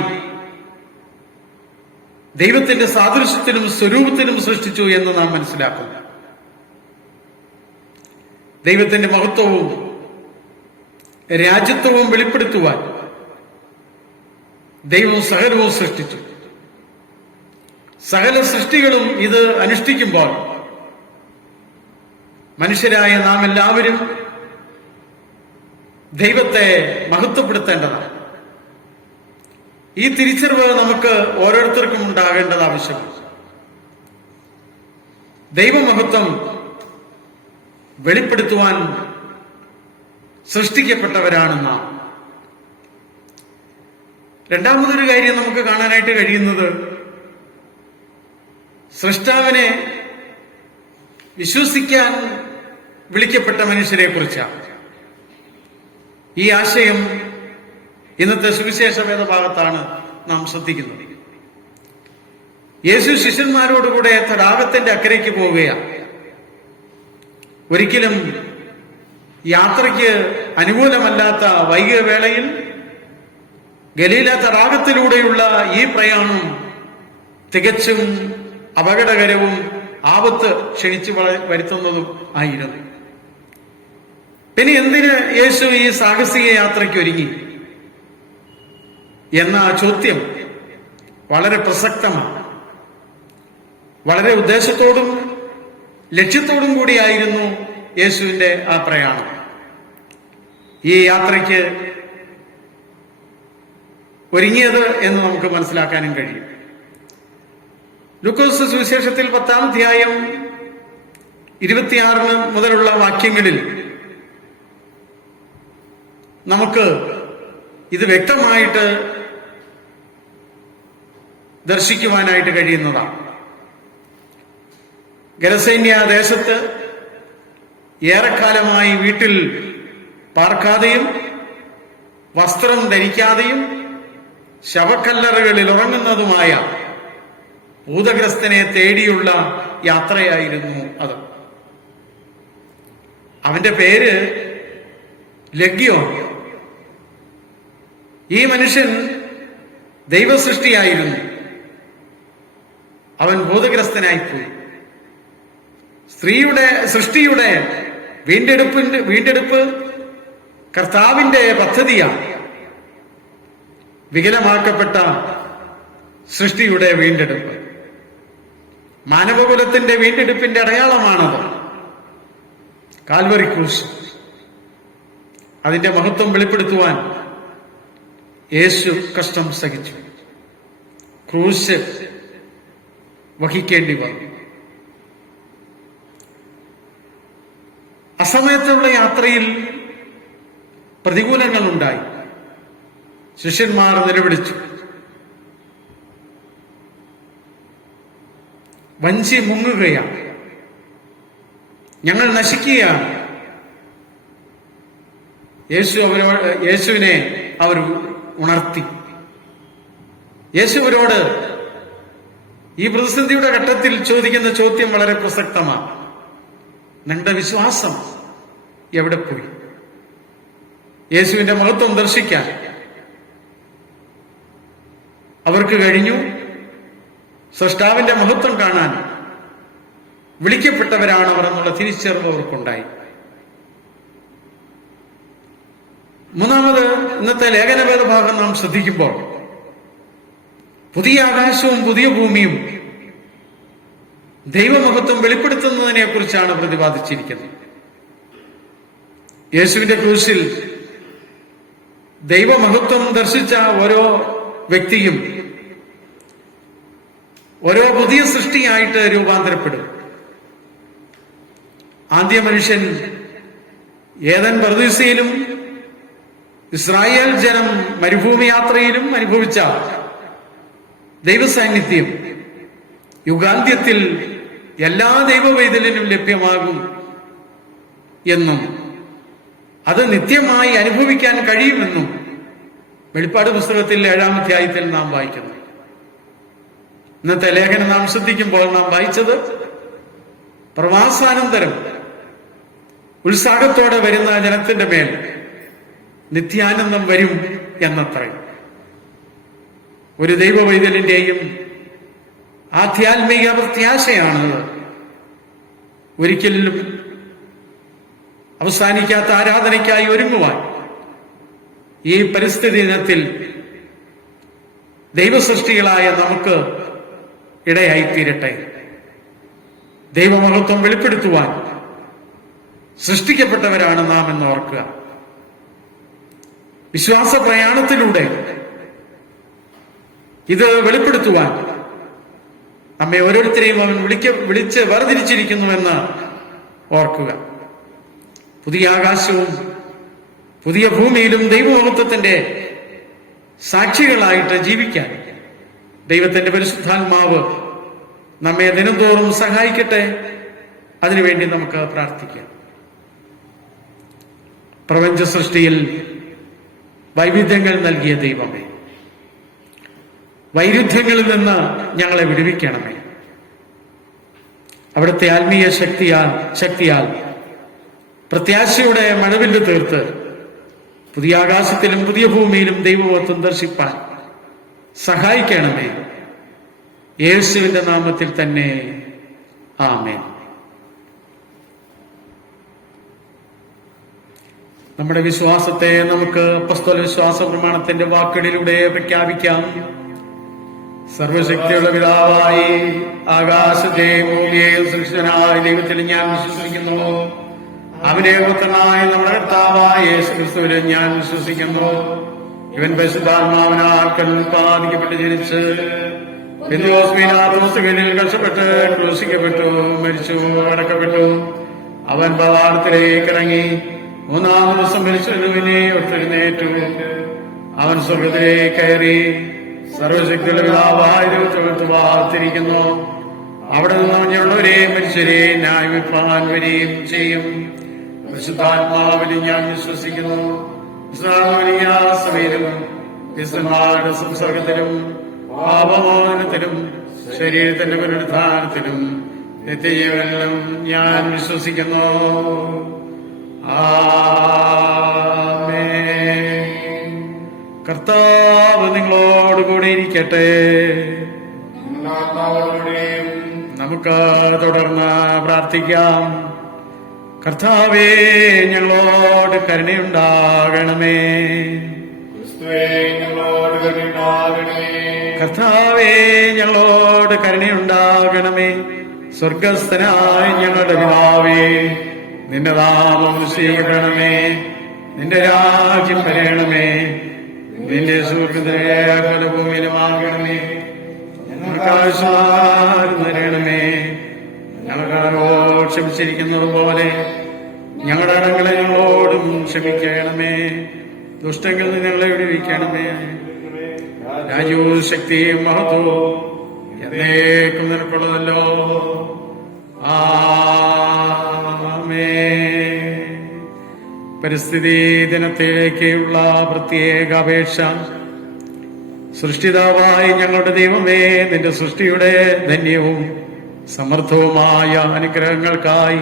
ദൈവത്തിന്റെ സാദൃശ്യത്തിലും സ്വരൂപത്തിലും സൃഷ്ടിച്ചു എന്ന് നാം മനസ്സിലാക്കുന്നു. ദൈവത്തിന്റെ മഹത്വവും രാജ്യത്വവും വെളിപ്പെടുത്തുവാൻ ദൈവം സകലവും സൃഷ്ടിച്ചു. സകല സൃഷ്ടികളും ഇത് അനുഷ്ഠിക്കുമ്പോൾ മനുഷ്യരായ നാം എല്ലാവരും ദൈവത്തെ മഹത്വപ്പെടുത്തേണ്ടതാണ്. ഈ തിരിച്ചറിവ് നമുക്ക് ഓരോരുത്തർക്കും ഉണ്ടാകേണ്ടത് ആവശ്യമാണ്. ദൈവമഹത്വം വെളിപ്പെടുത്തുവാൻ സൃഷ്ടിക്കപ്പെട്ടവരാണ് നാം. രണ്ടാമതൊരു കാര്യം നമുക്ക് കാണാനായിട്ട് കഴിയുന്നത് സൃഷ്ടാവിനെ വിശ്വസിക്കാൻ വിളിക്കപ്പെട്ട മനുഷ്യരെ കുറിച്ചാണ്. ഈ ആശയം ഇന്നത്തെ സുവിശേഷ വേദഭാഗത്താണ് നാം ശ്രദ്ധിക്കുന്നത്. യേശു ശിഷ്യന്മാരോടുകൂടെ തടാകത്തിന്റെ അക്കരയ്ക്ക് പോവുകയാണ്. ഒരിക്കലും യാത്രയ്ക്ക് അനുകൂലമല്ലാത്ത വൈകിയ വേളയിൽ ഗലീല തടാകത്തിലൂടെയുള്ള ഈ പ്രയാണം തികച്ചും അപകടകരവും ആപത്ത് ക്ഷണിച്ചു വരുത്തുന്നതും ആയിരുന്നു. പിന്നെ എന്തിന് യേശു ഈ സാഹസിക യാത്രയ്ക്ക് ഒരുങ്ങി എന്ന ചോദ്യം വളരെ പ്രസക്തമാണ്. വളരെ ഉദ്ദേശത്തോടും ലക്ഷ്യത്തോടും കൂടിയായിരുന്നു യേശുവിന്റെ ആ പ്രയാണം. ഈ യാത്രയ്ക്ക് ഒരുങ്ങിയത് എന്ന് നമുക്ക് മനസ്സിലാക്കാനും കഴിയും. ലൂക്കോസ് സുവിശേഷത്തിൽ 10-ാം അധ്യായം 26 മുതലുള്ള വാക്യങ്ങളിൽ നമുക്ക് ഇത് വ്യക്തമായിട്ട് ദർശിക്കുവാനായിട്ട് കഴിയുന്നതാണ്. ഗരസേന്യ ദേശത്ത് ഏറെക്കാലമായി വീട്ടിൽ പാർക്കാതെയും വസ്ത്രം ധരിക്കാതെയും ശവക്കല്ലറുകളിൽ ഉറങ്ങുന്നതുമായ ഭൂതഗ്രസ്തനെ തേടിയുള്ള യാത്രയായിരുന്നു അത്. അവന്റെ പേര് ലഗ്യോൻ. ഈ മനുഷ്യൻ ദൈവസൃഷ്ടിയായിരുന്നു. അവൻ ഭൂതഗ്രസ്തനായിപ്പോയി. സൃഷ്ടിയുടെ വീണ്ടെടുപ്പ് കർത്താവിന്റെ പദ്ധതിയാണ്. വികലമാക്കപ്പെട്ട സൃഷ്ടിയുടെ വീണ്ടെടുപ്പ് മാനവകുലത്തിന്റെ വീണ്ടെടുപ്പിന്റെ അടയാളമാണത്. കാൽവറി ക്രൂശ്. അതിന്റെ മഹത്വം വെളിപ്പെടുത്തുവാൻ യേശു കഷ്ടം സഹിച്ചു. ക്രൂശ് വഹിക്കേണ്ടി വന്നു. അസമയത്തുള്ള യാത്രയിൽ പ്രതികൂലങ്ങൾ ഉണ്ടായി. ശിഷ്യന്മാർ നിലവിളിച്ചു. വഞ്ചി മുങ്ങുകയാണ്, ഞങ്ങൾ നശിക്കുകയാണ്. യേശുവിനെ അവർ ഉണർത്തി. യേശു അവരോട് ഈ പ്രതിസന്ധിയുടെ ഘട്ടത്തിൽ ചോദിക്കുന്ന ചോദ്യം വളരെ പ്രസക്തമാണ്. നിങ്ങളുടെ വിശ്വാസം എവിടെ പോയി? യേശുവിന്റെ മഹത്വം ദർശിക്കാൻ അവർക്ക് കഴിഞ്ഞു. സൃഷ്ടാവിന്റെ മഹത്വം കാണാൻ വിളിക്കപ്പെട്ടവരാണ് അവർ എന്നുള്ള തിരിച്ചറിവ് അവർക്കുണ്ടായി. മൂന്നാമത്, ഇന്നത്തെ ലേഖനവേദ ഭാഗം നാം ശ്രദ്ധിക്കുമ്പോൾ പുതിയ ആകാശവും പുതിയ ഭൂമിയും ദൈവമഹത്വം വെളിപ്പെടുത്തുന്നതിനെ കുറിച്ചാണ് പ്രതിപാദിച്ചിരിക്കുന്നത്. യേശുവിന്റെ ക്രൂശിൽ ദൈവമഹത്വം ദർശിച്ച ഓരോ വ്യക്തിയും ഓരോ പുതിയ സൃഷ്ടിയായിട്ട് രൂപാന്തരപ്പെടും. ആദ്യ മനുഷ്യൻ ഏദൻ പർദീസയിലും ഇസ്രായേൽ ജനം മരുഭൂമി യാത്രയിലും അനുഭവിച്ച ദൈവസാന്നിധ്യം യുഗാന്ത്യത്തിൽ എല്ലാ ദൈവവൈതലിനും ലഭ്യമാകും എന്നും അത് നിത്യമായി അനുഭവിക്കാൻ കഴിയുമെന്നും വെളിപ്പാട് പുസ്തകത്തിൽ 7-ാം അധ്യായത്തിൽ നാം വായിക്കുന്നു. ഇന്നത്തെ ലേഖനം നാം ശ്രദ്ധിക്കുമ്പോൾ നാം വായിച്ചത് പ്രവാസാനന്തരം ഉത്സാഹത്തോടെ വരുന്ന ജനത്തിന്റെ മേൽ നിത്യാനന്ദം വരും എന്നത്രേ. ഒരു ദൈവവൈതലിന്റെയും ആധ്യാത്മിക പ്രത്യാശയാണ് ഒരിക്കലും അവസാനിക്കാത്ത ആരാധനയ്ക്കായി ഒരുങ്ങുവാൻ ഈ പരിസ്ഥിതി ദിനത്തിൽ ദൈവസൃഷ്ടികളായ നമുക്ക് ഇടയായിത്തീരട്ടെ. ദൈവമഹത്വം വെളിപ്പെടുത്തുവാൻ സൃഷ്ടിക്കപ്പെട്ടവരാണ് നാം എന്ന് ഓർക്കുക. വിശ്വാസ പ്രയാണത്തിലൂടെ ഇത് വെളിപ്പെടുത്തുവാൻ നമ്മെ ഓരോരുത്തരെയും അവൻ വിളിച്ച് വേർതിരിച്ചിരിക്കുന്നുവെന്ന് ഓർക്കുക. പുതിയ ആകാശവും പുതിയ ഭൂമിയിലും ദൈവമഹത്വത്തിന്റെ സാക്ഷികളായിട്ട് ജീവിക്കാൻ ദൈവത്തിന്റെ പരിശുദ്ധാത്മാവ് നമ്മെ ദിനംതോറും സഹായിക്കട്ടെ. അതിനുവേണ്ടി നമുക്ക് പ്രാർത്ഥിക്കാം. പ്രപഞ്ച സൃഷ്ടിയിൽ വൈവിധ്യങ്ങൾ നൽകിയ ദൈവമേ, വൈരുദ്ധ്യങ്ങളിൽ നിന്ന് ഞങ്ങളെ വിടുവിക്കണമേ. അവിടുത്തെ ആത്മീയ ശക്തിയാൽ പ്രത്യാശയുടെ മഴവില്ല് തീർത്ത് പുതിയ ആകാശത്തിലും പുതിയ ഭൂമിയിലും ദൈവമഹത്വം ദർശിപ്പാൻ സഹായിക്കണമേ. യേശുവിന്റെ നാമത്തിൽ തന്നെ ആമേൻ. നമ്മുടെ വിശ്വാസത്തെ നമുക്ക് അപ്പസ്തോല വിശ്വാസ പ്രമാണത്തിന്റെ വാക്കുകളിലൂടെ പ്രഖ്യാപിക്കാം. സർവശക്തിയുള്ള പിതാവായി ആകാശത്തെയും ഭൂമിയെയും സൃഷ്ടിച്ചവനായ ദൈവത്തിൽ ഞാൻ വിശ്വസിക്കുന്നു. അവനെ പുത്രനായ നമ്മുടെ കർത്താവായ യേശുക്രിസ്തുവിൽ ഞാൻ വിശ്വസിക്കുന്നു. ഇവൻ പരിശുദ്ധാത്മാവിനാൽ ഉൽപ്പാദിക്കപ്പെട്ട് ജനിച്ച് പിലാത്തോസിൽ കഷ്ടപ്പെട്ട് ക്രൂശിക്കപ്പെട്ടു, മരിച്ചു, അടക്കപ്പെട്ടു. അവൻ പാതാളത്തിലേക്ക് ഇറങ്ങി 3-ാം ദിവസം മരിച്ചവനെ ഉയർത്തെഴുന്നേറ്റു. അവൻ സ്വർഗ്ഗത്തിലേക്ക് കയറി സർവശക്തിയുള്ള പിതാവായ ദൈവത്തെ വാഴ്ത്തിരിക്കുന്നു. അവിടെ നിന്ന് മഞ്ഞുള്ളവരെയും മരിച്ചവരെയും ന്യായവിധിപ്പാൻ വരികയും ചെയ്യും. പരിശുദ്ധാത്മാവിനെ ഞാൻ വിശ്വസിക്കുന്നു. സമയത്തിലും വിശുദ്ധന്മാരുടെ സംസർഗത്തിലും പാപമോചനത്തിലും ശരീരത്തിന്റെ പുനരുദ്ധാനത്തിലും നിത്യജീവനിലും ഞാൻ വിശ്വസിക്കുന്നു. ആമേൻ. കർത്താവ് നിങ്ങളോടുകൂടി ഇരിക്കട്ടെ. നമുക്ക് തുടർന്ന് പ്രാർത്ഥിക്കാം. കർത്താവേ, ഞങ്ങളോട് കരുണയുണ്ടാകണമേ. കർത്താവേ, ഞങ്ങളോട് കരുണയുണ്ടാകണമേ. സ്വർഗസ്ഥനായ ഞങ്ങളുടെ പിതാവേ, നിന്റെ നാമം സ്വീകരിക്കണമേ. നിന്റെ രാജ്യം വരണമേ. നിന്റെ സുഹൃത്തുക്കളെ ഭൂമിയിലുമാകണമേ. ഞങ്ങൾക്ക് ആവശ്യമാരും തരണമേ. ഞങ്ങളോട് ക്ഷമിച്ചിരിക്കുന്നത് പോലെ ഞങ്ങളുടെ കടങ്ങളെ ഞങ്ങളോടും ക്ഷമിക്കണമേ. ദുഷ്ടങ്ങളിൽ നിന്ന് ഞങ്ങളെ വിടുവിക്കണമേ. രാജ്യവും ശക്തിയും മഹത്വവും എന്നേക്കും നിനക്കുള്ളതല്ലോ. ആമേൻ. പരിസ്ഥിതി ദിനത്തിലേക്കുള്ള പ്രത്യേക അപേക്ഷ. സൃഷ്ടിതാവായി ഞങ്ങളുടെ ദൈവമേ, നിന്റെ സൃഷ്ടിയുടെ ധന്യവും സമർത്ഥവുമായ അനുഗ്രഹങ്ങൾക്കായി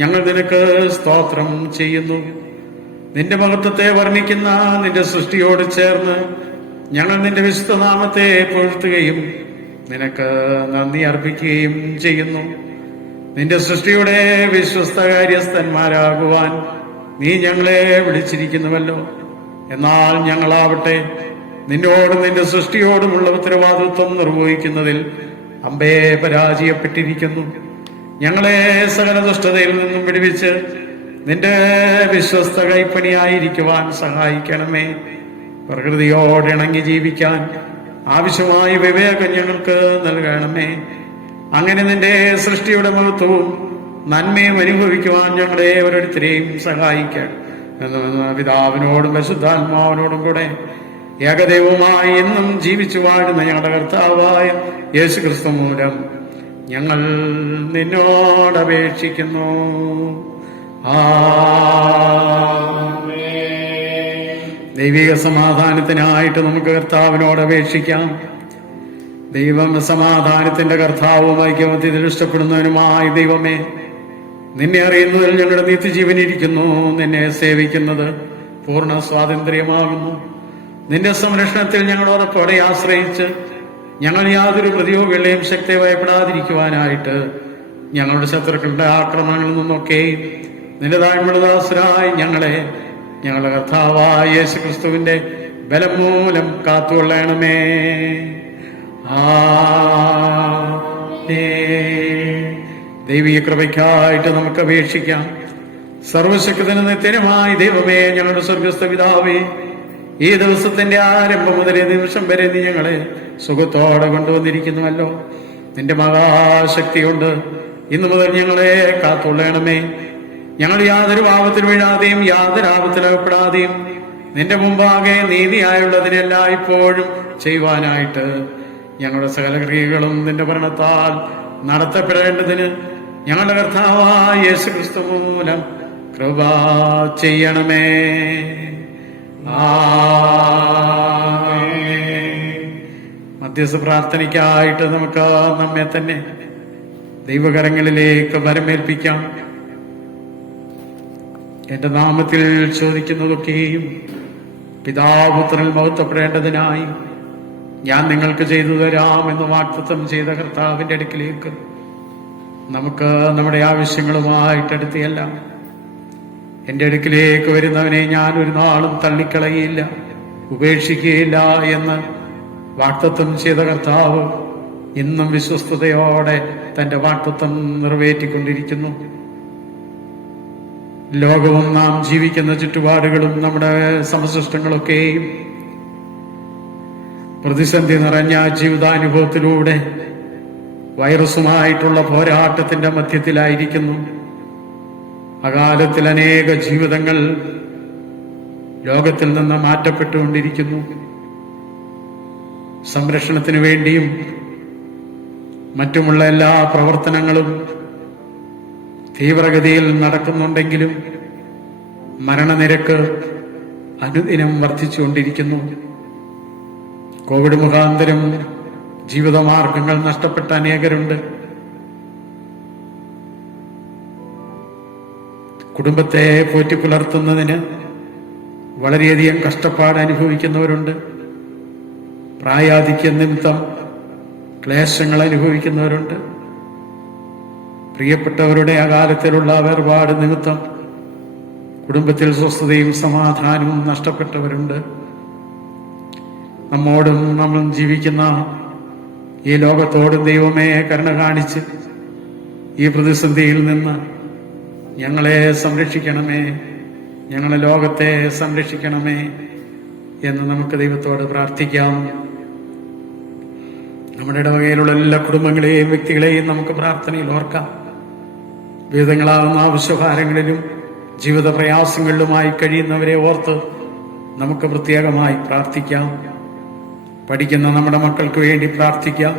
ഞങ്ങൾ നിനക്ക് സ്തോത്രം ചെയ്യുന്നു. നിന്റെ മഹത്വത്തെ വർണ്ണിക്കുന്ന നിന്റെ സൃഷ്ടിയോട് ചേർന്ന് ഞങ്ങൾ നിന്റെ വിശുദ്ധ നാമത്തെ പുകഴ്ത്തുകയും നിനക്ക് നന്ദി അർപ്പിക്കുകയും ചെയ്യുന്നു. നിന്റെ സൃഷ്ടിയുടെ വിശ്വസ്ത കാര്യസ്ഥന്മാരാകുവാൻ നീ ഞങ്ങളെ വിളിച്ചിരിക്കുന്നുവല്ലോ. എന്നാൽ ഞങ്ങളാവട്ടെ നിന്നോടും നിന്റെ സൃഷ്ടിയോടുമുള്ള ഉത്തരവാദിത്വം നിർവഹിക്കുന്നതിൽ അമ്പേ പരാജയപ്പെട്ടിരിക്കുന്നു. ഞങ്ങളെ സകല ദുഷ്ടതയിൽ നിന്നും വിടുവിച്ച് നിന്റെ വിശ്വസ്ത കൈപ്പണിയായിരിക്കുവാൻ സഹായിക്കണമേ. പ്രകൃതിയോടിണങ്ങി ജീവിക്കാൻ ആവശ്യമായ വിവേകം ഞങ്ങൾക്ക് നൽകണമേ. അങ്ങനെ നിന്റെ സൃഷ്ടിയുടെ മഹത്വവും നന്മയും അനുഭവിക്കുവാൻ ഞങ്ങളെ ഓരോരുത്തരെയും സഹായിക്കാൻ പിതാവിനോടും പരിശുദ്ധാത്മാവിനോടും കൂടെ ഏകദൈവമായി എന്നും ജീവിച്ചു വാഴുന്ന ഞങ്ങളുടെ കർത്താവായ യേശുക്രിസ്തു മൂലം ഞങ്ങൾ നിന്നോടപേക്ഷിക്കുന്നു. ദൈവിക സമാധാനത്തിനായിട്ട് നമുക്ക് കർത്താവിനോട് അപേക്ഷിക്കാം. ദൈവം സമാധാനത്തിന്റെ കർത്താവും ഐക്യമത്യത്തിൽ ഇഷ്ടപ്പെടുന്നവനുമായ ദൈവമേ, നിന്നെ അറിയുന്നതിൽ ഞങ്ങളുടെ നിത്യജീവനിരിക്കുന്നു. നിന്നെ സേവിക്കുന്നത് പൂർണ്ണ സ്വാതന്ത്ര്യമാകുന്നു. നിന്റെ സംരക്ഷണത്തിൽ ഞങ്ങൾ ഉറപ്പോടെ ആശ്രയിച്ച് ഞങ്ങൾ യാതൊരു പ്രതിയോഗികളെയും ശക്തി ഭയപ്പെടാതിരിക്കുവാനായിട്ട് ഞങ്ങളുടെ ശത്രുക്കളുടെ ആക്രമണങ്ങളിൽ നിന്നൊക്കെയും നിന്റെ താഴ്മളദാസരായി ഞങ്ങളെ ഞങ്ങളുടെ കർത്താവായ യേശു ക്രിസ്തുവിന്റെ ബലം മൂലം കാത്തുകൊള്ളണമേ. ദൈവീയ കൃപയ്ക്കായിട്ട് നമുക്ക് അപേക്ഷിക്കാം. സർവശക്തനും നിത്യനുമായ ദൈവമേ, ഞങ്ങളുടെ സ്വർഗസ്ഥ പിതാവേ, ഈ ദിവസത്തിന്റെ ആരംഭം മുതൽ ഈ നിമിഷം വരെ നീ ഞങ്ങളെ സുഖത്തോടെ കൊണ്ടുവന്നിരിക്കുന്നുവല്ലോ. നിന്റെ മഹാശക്തി കൊണ്ട് ഇന്നു മുതൽ ഞങ്ങളെ കാത്തുകൊള്ളണമേ. ഞങ്ങൾ യാതൊരു പാപത്തിൽ വീഴാതെയും യാതൊരു ആപത്തിലകപ്പെടാതെയും നിന്റെ മുമ്പാകെ നീതിയായുള്ളതിനെല്ലാം ഇപ്പോഴും ചെയ്യുവാനായിട്ട് ഞങ്ങളുടെ സകല ക്രിയകളും നിന്റെ ഭരണത്താൽ നടത്തപ്പെടേണ്ടതിന് ഞങ്ങളുടെ കർത്താവായ യേശു ക്രിസ്തു മൂലം കൃപ ചെയ്യണമേ. മധ്യസ്ഥ പ്രാർത്ഥനയ്ക്കായിട്ട് നമുക്ക് നമ്മെ തന്നെ ദൈവകരങ്ങളിലേക്ക് വരമേൽപ്പിക്കാം. എന്റെ നാമത്തിൽ ചോദിക്കുന്നതൊക്കെയും പിതാപുത്രനിൽ മഹത്വപ്പെടേണ്ടതിനായി ഞാൻ നിങ്ങൾക്ക് ചെയ്തു തരാമെന്ന് വാഗ്ദത്തം ചെയ്ത കർത്താവിന്റെ അടുക്കിലേക്ക് നമുക്ക് നമ്മുടെ ആവശ്യങ്ങളുമായിട്ടെടുത്തിയല്ല. എന്റെ അടുക്കിലേക്ക് വരുന്നവനെ ഞാൻ ഒരു നാളും തള്ളിക്കളയില്ല, ഉപേക്ഷിക്കുകയില്ല എന്ന് വാഗ്ദത്തം ചെയ്ത കർത്താവ് ഇന്നും വിശ്വസ്തയോടെ തന്റെ വാഗ്ദത്തം നിറവേറ്റിക്കൊണ്ടിരിക്കുന്നു. ലോകവും നാം ജീവിക്കുന്ന ചുറ്റുപാടുകളും നമ്മുടെ സമസൃഷ്ടങ്ങളൊക്കെയും പ്രതിസന്ധി നിറഞ്ഞ ജീവിതാനുഭവത്തിലൂടെ വൈറസുമായിട്ടുള്ള പോരാട്ടത്തിന്റെ മധ്യത്തിലായിരിക്കുന്നു. അകാലത്തിൽ അനേക ജീവിതങ്ങൾ ലോകത്തിൽ നിന്ന് മാറ്റപ്പെട്ടുകൊണ്ടിരിക്കുന്നു. സംരക്ഷണത്തിന് വേണ്ടിയും മറ്റുമുള്ള എല്ലാ പ്രവർത്തനങ്ങളും തീവ്രഗതിയിൽ നടക്കുന്നുണ്ടെങ്കിലും മരണനിരക്ക് അനുദിനം വർദ്ധിച്ചുകൊണ്ടിരിക്കുന്നു. കോവിഡ് മുഖാന്തരം ജീവിതമാർഗങ്ങൾ നഷ്ടപ്പെട്ട അനേകരുണ്ട്. കുടുംബത്തെ പോറ്റിപ്പുലർത്തുന്നതിന് വളരെയധികം കഷ്ടപ്പാട് അനുഭവിക്കുന്നവരുണ്ട്. പ്രായാധിക്യ നിമിത്തം ക്ലേശങ്ങൾ അനുഭവിക്കുന്നവരുണ്ട്. പ്രിയപ്പെട്ടവരുടെ അകാലത്തിലുള്ള വേർപാട് നിമിത്തം കുടുംബത്തിൽ സ്വസ്ഥതയും സമാധാനവും നഷ്ടപ്പെട്ടവരുണ്ട്. നമ്മോടും നമ്മൾ ജീവിക്കുന്ന ഈ ലോകത്തോടും ദൈവമേ കരുണ കാണിച്ച് ഈ പ്രതിസന്ധിയിൽ നിന്ന് ഞങ്ങളെ സംരക്ഷിക്കണമേ, ഞങ്ങളെ ലോകത്തെ സംരക്ഷിക്കണമേ എന്ന് നമുക്ക് ദൈവത്തോട് പ്രാർത്ഥിക്കാം. നമ്മുടെ ഇടവകയിലുള്ള എല്ലാ കുടുംബങ്ങളെയും വ്യക്തികളെയും നമുക്ക് പ്രാർത്ഥനയിൽ ഓർക്കാം. വിവിധങ്ങളാവുന്ന ആവശ്യഭാരങ്ങളിലും ജീവിത പ്രയാസങ്ങളിലുമായി കഴിയുന്നവരെ ഓർത്ത് നമുക്ക് പ്രത്യേകമായി പ്രാർത്ഥിക്കാം. പഠിക്കുന്ന നമ്മുടെ മക്കൾക്ക് വേണ്ടി പ്രാർത്ഥിക്കാം.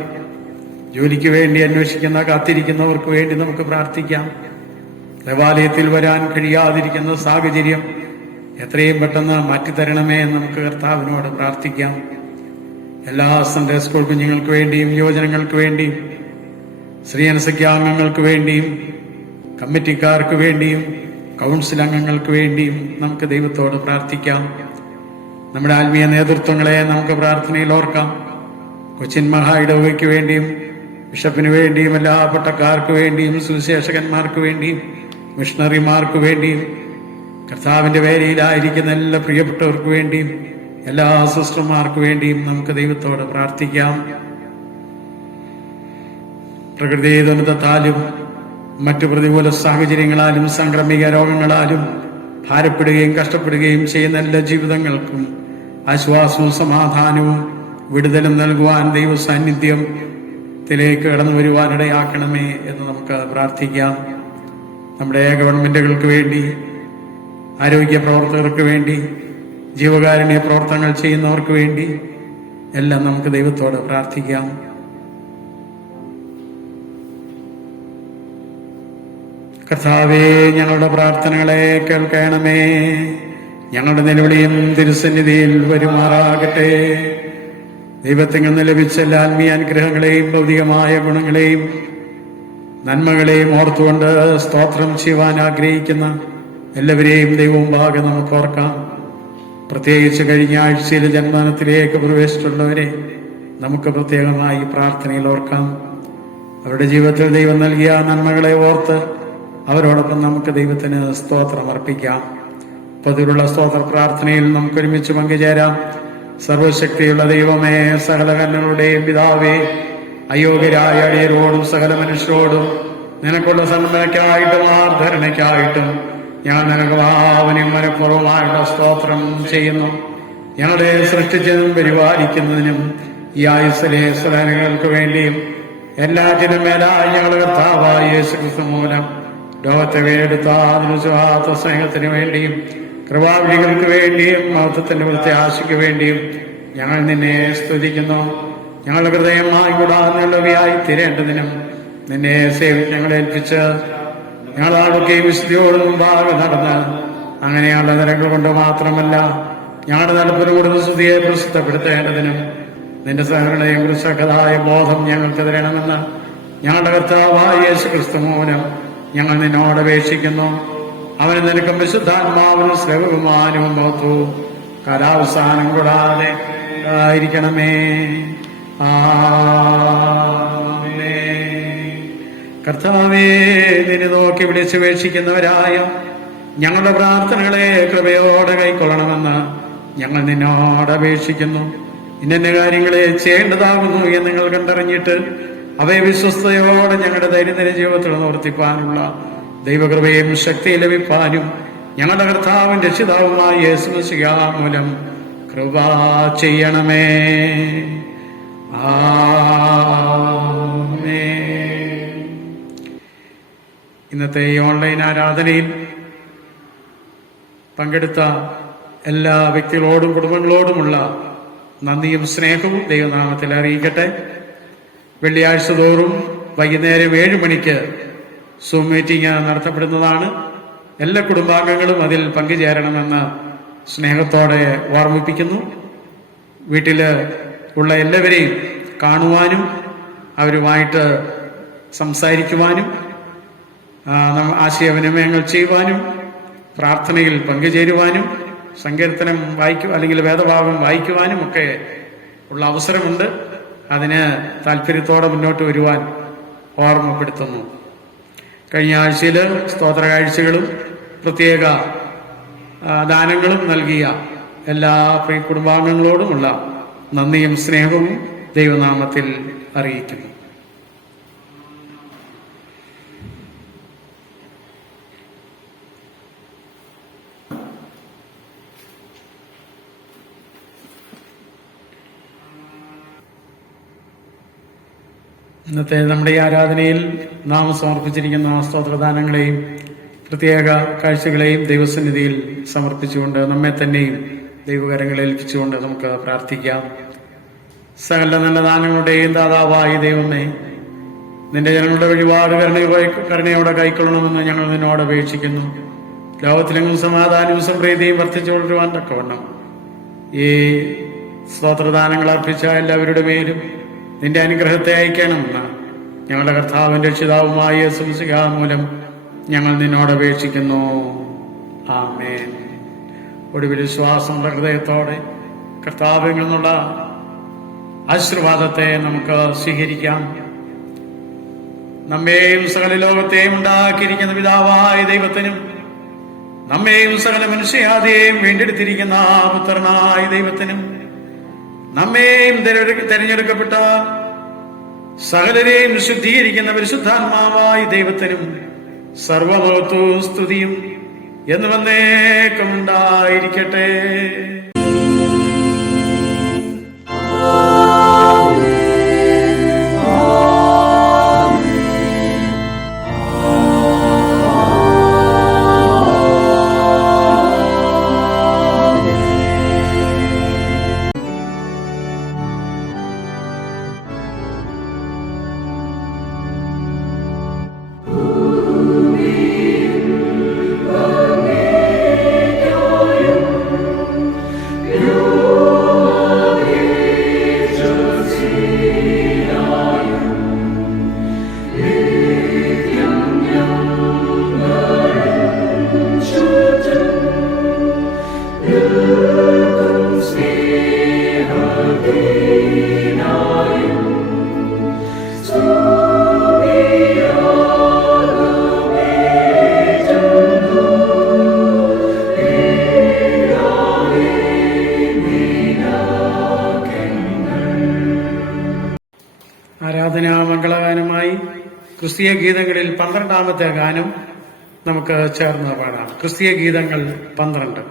ജോലിക്ക് വേണ്ടി അന്വേഷിക്കുന്ന കാത്തിരിക്കുന്നവർക്ക് വേണ്ടി നമുക്ക് പ്രാർത്ഥിക്കാം. ദേവാലയത്തിൽ വരാൻ കഴിയാതിരിക്കുന്ന സാഹചര്യം എത്രയും പെട്ടെന്ന് മാറ്റിത്തരണമേ എന്ന് നമുക്ക് കർത്താവിനോട് പ്രാർത്ഥിക്കാം. എല്ലാ സൺഡേ സ്കൂൾ കുഞ്ഞുങ്ങൾക്ക് വേണ്ടിയും യുവജനങ്ങൾക്ക് വേണ്ടിയും ശ്രീയനസഖ്യ അംഗങ്ങൾക്ക് വേണ്ടിയും കമ്മിറ്റിക്കാർക്ക് വേണ്ടിയും കൗൺസിൽ അംഗങ്ങൾക്ക് വേണ്ടിയും നമുക്ക് ദൈവത്തോട് പ്രാർത്ഥിക്കാം. നമ്മുടെ ആത്മീയ നേതൃത്വങ്ങളെ നമുക്ക് പ്രാർത്ഥനയിൽ ഓർക്കാം. കൊച്ചിൻ മഹാ ഇടവകയ്ക്ക് വേണ്ടിയും ബിഷപ്പിന് വേണ്ടിയും എല്ലാ പട്ടക്കാർക്ക് വേണ്ടിയും സുവിശേഷകന്മാർക്ക് വേണ്ടിയും മിഷണറിമാർക്ക് വേണ്ടിയും കർത്താവിന്റെ വേലയിലായിരിക്കുന്ന എല്ലാ പ്രിയപ്പെട്ടവർക്ക് വേണ്ടിയും എല്ലാ സിസ്റ്റർമാർക്ക് വേണ്ടിയും നമുക്ക് ദൈവത്തോട് പ്രാർത്ഥിക്കാം. പ്രകൃതി ദുരിതത്താലും മറ്റു പ്രതികൂല സാഹചര്യങ്ങളാലും സാംക്രമിക രോഗങ്ങളാലും ഭാരപ്പെടുകയും കഷ്ടപ്പെടുകയും ചെയ്യുന്ന എല്ലാ ജീവിതങ്ങൾക്കും ആശ്വാസവും സമാധാനവും വിടുതലും നൽകുവാൻ ദൈവ സാന്നിധ്യത്തിലേക്ക് കടന്നു വരുവാനിടയാക്കണമേ എന്ന് നമുക്ക് പ്രാർത്ഥിക്കാം. നമ്മുടെ ഗവൺമെന്റുകൾക്ക് വേണ്ടി, ആരോഗ്യ പ്രവർത്തകർക്ക് വേണ്ടി, ജീവകാരുണ്യ പ്രവർത്തനങ്ങൾ ചെയ്യുന്നവർക്ക് വേണ്ടി എല്ലാം നമുക്ക് ദൈവത്തോട് പ്രാർത്ഥിക്കാം. കർത്താവേ, ഞങ്ങളുടെ പ്രാർത്ഥനകളെ കേൾക്കണമേ. ഞങ്ങളുടെ നിലവിളിയും തിരുസന്നിധിയിൽ വരുമാറാകട്ടെ. ദൈവത്തിൽ നിന്ന് ലഭിച്ച എല്ലാ ആത്മീയ അനുഗ്രഹങ്ങളെയും ഭൗതികമായ ഗുണങ്ങളെയും നന്മകളെയും ഓർത്തുകൊണ്ട് സ്തോത്രം ചെയ്യുവാൻ ആഗ്രഹിക്കുന്ന എല്ലാവരെയും ദൈവമുമ്പാകെ നമുക്ക് ഓർക്കാം. പ്രത്യേകിച്ച് കഴിഞ്ഞ ആഴ്ചയിൽ ജന്മദിനത്തിലേക്ക് പ്രവേശിച്ചിട്ടുള്ളവരെ നമുക്ക് പ്രത്യേകമായി പ്രാർത്ഥനയിൽ ഓർക്കാം. അവരുടെ ജീവിതത്തിൽ ദൈവം നൽകിയ നന്മകളെ ഓർത്ത് അവരോടൊപ്പം നമുക്ക് ദൈവത്തിന് സ്തോത്രം അർപ്പിക്കാം. പതിവുള്ള സ്തോത്ര പ്രാർത്ഥനയിൽ നമുക്ക് ഒരുമിച്ച് പങ്കുചേരാം. സർവശക്തിയുള്ള ദൈവമേ, സകല കന്യകളുടെയും പിതാവേ, അയോഗ്യരായ അടിയരോടും സകല മനുഷ്യരോടും നിനക്കുള്ള സന്മനയ്ക്കായിട്ടും ആർദ്ധരണയ്ക്കായിട്ടും ഞാൻ നിനക്ക് ഭാവനയും മനഃപൂർവ്വമായുള്ള സ്തോത്രം ചെയ്യുന്നു. ഞങ്ങളെ സൃഷ്ടിച്ചതും പരിപാലിക്കുന്നതിനും ഈ ആയുസ്സിലെ സദനങ്ങൾക്ക് വേണ്ടിയും എല്ലാറ്റിനും മേലായി ഞങ്ങളുടെ കർത്താവായ യേശുക്രിസ്തു മൂലം ലോകത്തെ വേടുത്ത അതിനുസ്വാർത്ഥ സ്നേഹത്തിന് വേണ്ടിയും കൃപാവിളികൾക്ക് വേണ്ടിയും മഹത്വത്തിന്റെ പ്രത്യാശയ്ക്ക് വേണ്ടിയും ഞങ്ങൾ നിന്നെ സ്തുതിക്കുന്നു. ഞങ്ങളുടെ ഹൃദയമായി കൂടാനുള്ളവയായി തീരേണ്ടതിനും നിന്നെ സേവിച്ച് ഞങ്ങളെ ഏൽപ്പിച്ച് ഞങ്ങളാടൊക്കെ വിശുദ്ധിയോട് മുമ്പാകെ നടന്ന് അങ്ങനെയുള്ള നിരകൾ കൊണ്ട് മാത്രമല്ല ഞങ്ങളുടെ നിലപ്പുറം കൊടുത്ത സ്തുതിയെ പ്രസിദ്ധപ്പെടുത്തേണ്ടതിനും നിന്റെ സഹകരണയും കൃഷകതായ ബോധം ഞങ്ങൾക്ക് തരണമെന്ന് ഞങ്ങളുടെ കർത്താവായ യേശുക്രിസ്തു മൂലം ഞങ്ങൾ നിന്നോട് അപേക്ഷിക്കുന്നു. അവന് നിനക്കും വിശുദ്ധാത്മാവിനും സ്നേഹബഹുമാനവും ബോധവും കാലാവസാനം കൂടാതെ ആയിരിക്കണമേ. കർത്താവേ, നിന്നെ നോക്കി വിളിച്ചപേക്ഷിക്കുന്നവരായ ഞങ്ങളുടെ പ്രാർത്ഥനകളെ കൃപയോടെ കൈക്കൊള്ളണമെന്ന് ഞങ്ങൾ നിന്നോട് അപേക്ഷിക്കുന്നു. ഇന്ന കാര്യങ്ങളെ ചെയ്യേണ്ടതാകുന്നു എന്ന് നിങ്ങൾ കണ്ടറിഞ്ഞിട്ട് അവയെ വിശ്വസ്തയോടെ ഞങ്ങളുടെ ദൈനംദിന ജീവിതത്തിൽ നിവർത്തിപ്പാനുള്ള ദൈവകൃപയും ശക്തി ലഭിപ്പാനും ഞങ്ങളുടെ കർത്താവിന്റെ രക്ഷിതാവുമായ യേശുമശിഹ മൂലം കൃപ ചെയ്യണമേ. ആമേൻ. ഇന്നത്തെ ഈ ഓൺലൈൻ ആരാധനയിൽ പങ്കെടുത്ത എല്ലാ വ്യക്തികളോടും കുടുംബങ്ങളോടുമുള്ള നന്ദിയും സ്നേഹവും ദൈവനാമത്തിൽ അറിയിക്കട്ടെ. വെള്ളിയാഴ്ച തോറും വൈകുന്നേരം 7 മണിക്ക് സൂം മീറ്റിംഗ് നടത്തപ്പെടുന്നതാണ്. എല്ലാ കുടുംബാംഗങ്ങളും അതിൽ പങ്കുചേരണമെന്ന് സ്നേഹത്തോടെ ഓർമ്മിപ്പിക്കുന്നു. വീട്ടിൽ ഉള്ള എല്ലാവരെയും കാണുവാനും അവരുമായിട്ട് സംസാരിക്കുവാനും ആശയവിനിമയങ്ങൾ ചെയ്യുവാനും പ്രാർത്ഥനയിൽ പങ്കുചേരുവാനും സങ്കീർത്തനം അല്ലെങ്കിൽ വേദഭാഗം വായിക്കുവാനും ഒക്കെ ഉള്ള അവസരമുണ്ട്. അതിന് താല്പര്യത്തോടെ മുന്നോട്ട് വരുവാൻ ഓർമ്മപ്പെടുത്തുന്നു. കഴിഞ്ഞ ആഴ്ചയിൽ സ്തോത്ര കാഴ്ചകളും പ്രത്യേക ദാനങ്ങളും നൽകിയ എല്ലാ പ്രിയ കുടുംബാംഗങ്ങളോടുമുള്ള നന്ദിയും സ്നേഹവും ദൈവനാമത്തിൽ അറിയിക്കുന്നു. ഇന്നത്തെ നമ്മുടെ ഈ ആരാധനയിൽ നാം സമർപ്പിച്ചിരിക്കുന്ന സ്തോത്രദാനങ്ങളെയും പ്രത്യേക കാഴ്ചകളെയും ദൈവസന്നിധിയിൽ സമർപ്പിച്ചുകൊണ്ട് നമ്മെ തന്നെയും ദൈവകരങ്ങളിൽ ഏൽപ്പിച്ചുകൊണ്ട് നമുക്ക് പ്രാർത്ഥിക്കാം. സകല നല്ല ദാനങ്ങളുടെയും ദാതാവായ ദൈവമേ, നിന്റെ ജനങ്ങളുടെ വഴിപാട് കരുണയോടെ കൈക്കൊള്ളണമെന്ന് ഞങ്ങൾ നിന്നോട് അപേക്ഷിക്കുന്നു. ലോകത്തിലെങ്ങും സമാധാനവും സംപ്രീതിയും വർദ്ധിച്ചു കൊണ്ടുവരുവാൻ തക്കവണ്ണം ഈ സ്തോത്രദാനങ്ങൾ അർപ്പിച്ച എല്ലാവരുടെ മേലും നിന്റെ അനുഗ്രഹത്തെ അയക്കണമെന്ന് ഞങ്ങളുടെ കർത്താവിന്റെ രക്ഷിതാവുമായ യേശുമശിഹ മൂലം ഞങ്ങൾ നിന്നോട് അപേക്ഷിക്കുന്നു. ആമേൻ. ഒടുവിൽ വിശ്വാസമുള്ള ഹൃദയത്തോടെ കർത്താവിൽ നിന്നുള്ള ആശീർവാദത്തെ നമുക്ക് സ്വീകരിക്കാം. നമ്മെയും സകല ലോകത്തെയും ഉണ്ടാക്കിയിരിക്കുന്ന പിതാവായ ദൈവത്തിനും നമ്മെയും സകല മനുഷ്യയാതെയും വീണ്ടെടുത്തിരിക്കുന്ന പുത്രനായ ദൈവത്തിനും നമ്മെയും തെരഞ്ഞെടുക്കപ്പെട്ട സകലരെയും ശുദ്ധീകരിക്കുന്ന പരിശുദ്ധാത്മാവായ ദൈവത്തിനും സർവമഹത്വവും സ്തുതിയും എന്ന് വന്നേക്കും ഉണ്ടായിരിക്കട്ടെ. ക്രിസ്തീയ ഗീതങ്ങളിൽ 12ാമത്തെ ഗാനം നമുക്ക് ചേർന്ന് പാടാം. ക്രിസ്തീയ ഗീതങ്ങൾ 12.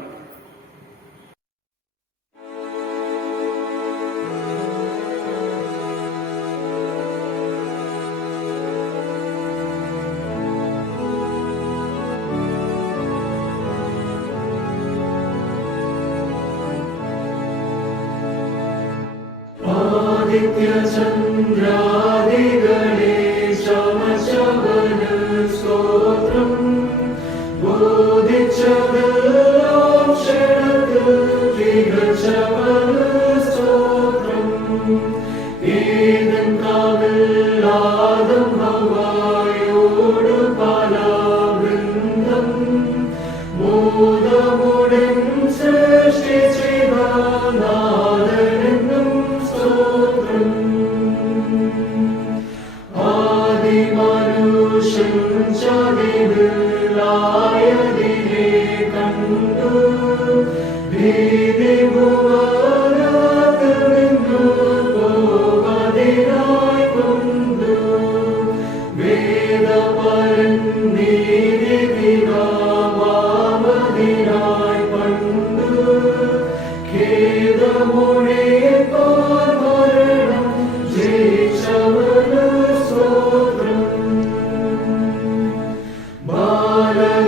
ചന്ദ്രാദികളെ ശമശവന സ്തോത്രം ബോധിച്ചതെല്ലാം ക്ഷണത്തിൽ തികച്ചവന സ്തോത്രം ഏതൻ കാവിൽ ആദം ഹവ്വായോട് പാലാവൃന്ദം മോദമുടൻ സൃഷ്ടിച്ചിവ നാദനെന്നും സ്തോത്രം ആദിമനുഷ്യൻ ചതിവിലായതിനെ കണ്ടു ഭീതി ഭുവനത്തിൽ നിന്നു പോകതിനായി കൊണ്ടു വേദപരൻ നീതി തികവാമതിനായി പണ്ടു ഖേദമൊഴിയെ മരണം ജയിച്ചവന് സ്തോത്രം ബാലഗണമേ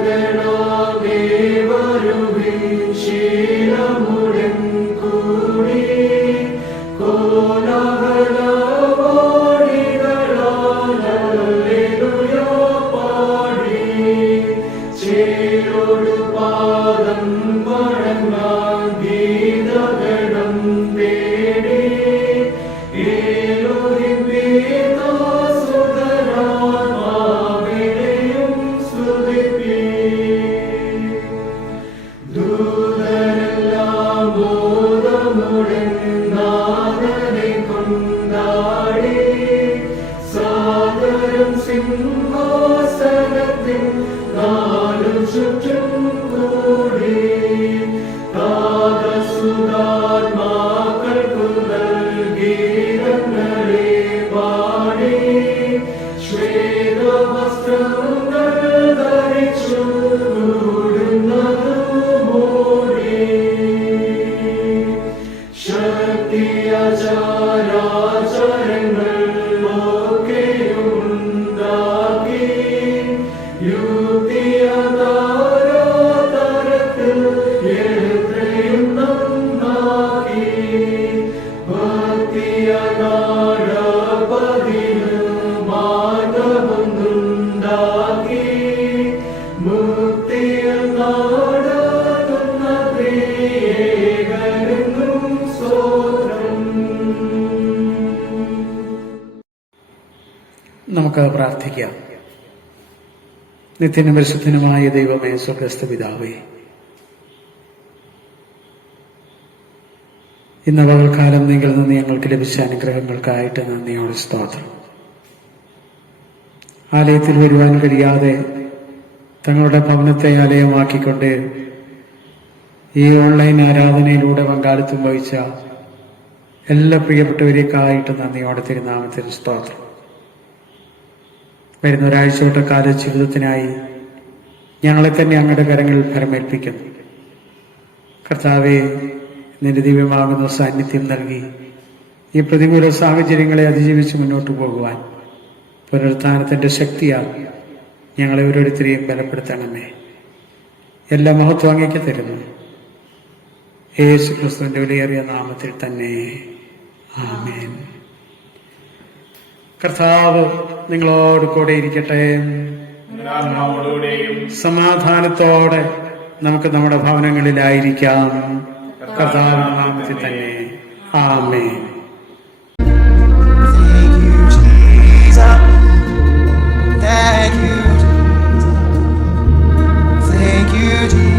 വരുവിൻ ശീലമുടൻ കൂടി കോലാഹലവാണികളാൽ ഹല്ലേലൂയ പാടി ചേരോട് പാദം വണങ്ങാൻ ഗീതഗണം തേടി ഏലോഹിം പിതാസുതരാത്മാവിനെയും സ്തുതിപ്പീൻ. ദൂതരെല്ലാം ബോധമുടൻ നാഥനെ കൊണ്ടാടി സാദരം സിംഹാസനത്തിൻ നാലു ചുറ്റും കൂടി താതസുതാത്മാക്കൾക്കു നൽകീതങ്ങളെ പാടി ശ്വേതവസ്ത്രങ്ങൾ ധരിച്ചു കൂടുന്നതു മൂടി ശക്തിയാചാരാചരങ്ങൾ ഒക്കെയുണ്ടാക്കി യുക്തിയാതാരതരത്തിൽ എത്രയും നന്നാക്കി ഭക്തിയനാടപതിന് മാർഗമൊന്നുണ്ടാക്കി മുക്തിയിൽ നാടകുന്ന ത്രിയേകനെന്നും സ്തോത്രം. നമുക്ക് പ്രാർത്ഥിക്കാം. നിത്യനും പരിശുദ്ധനുമായ ദൈവമേ, സ്വർഗ്ഗസ്ഥ പിതാവേ, ഇന്ന് പകൽക്കാലം നിങ്ങൾ നിന്ന് ഞങ്ങൾക്ക് ലഭിച്ച അനുഗ്രഹങ്ങൾക്കായിട്ട് നന്ദിയോടെ സ്തോത്രം. ആലയത്തിൽ വരുവാൻ കഴിയാതെ തങ്ങളുടെ ഭവനത്തെ ആലയമാക്കിക്കൊണ്ട് ഈ ഓൺലൈൻ ആരാധനയിലൂടെ പങ്കാളിത്തം വഹിച്ച എല്ലാ പ്രിയപ്പെട്ടവരേക്കായിട്ട് നന്ദിയോടെ തിരുനാമത്തിൽ സ്തോത്രം. വരുന്ന ഒരാഴ്ചവട്ടക്കാല ജീവിതത്തിനായി ഞങ്ങളെ തന്നെ അങ്ങയുടെ കരങ്ങളിൽ ഫലമേൽപ്പിക്കുന്നു. കർത്താവെ, നിന്റെ ദിവ്യമാകുന്ന സാന്നിധ്യം നൽകി ഈ പ്രതികൂല സാഹചര്യങ്ങളെ അതിജീവിച്ച് മുന്നോട്ട് പോകുവാൻ പുനരുത്ഥാനത്തിന്റെ ശക്തിയാൽ ഞങ്ങളെ ഓരോരുത്തരെയും ബലപ്പെടുത്തണമേ. എല്ലാ മഹത്വം അങ്ങേക്ക് തരുന്നു. യേശു ക്രിസ്തുവിന്റെ വിലയേറിയ നാമത്തിൽ തന്നെ, ആമേൻ. കർത്താവ് നിങ്ങളോട് കൂടെ ഇരിക്കട്ടെ. സമാധാനത്തോടെ നമുക്ക് നമ്മുടെ ഭവനങ്ങളിലായിരിക്കാം. കർത്താവിന്റെ നാമത്തിൽ തന്നെ, ആമേൻ. Thank you, Jesus.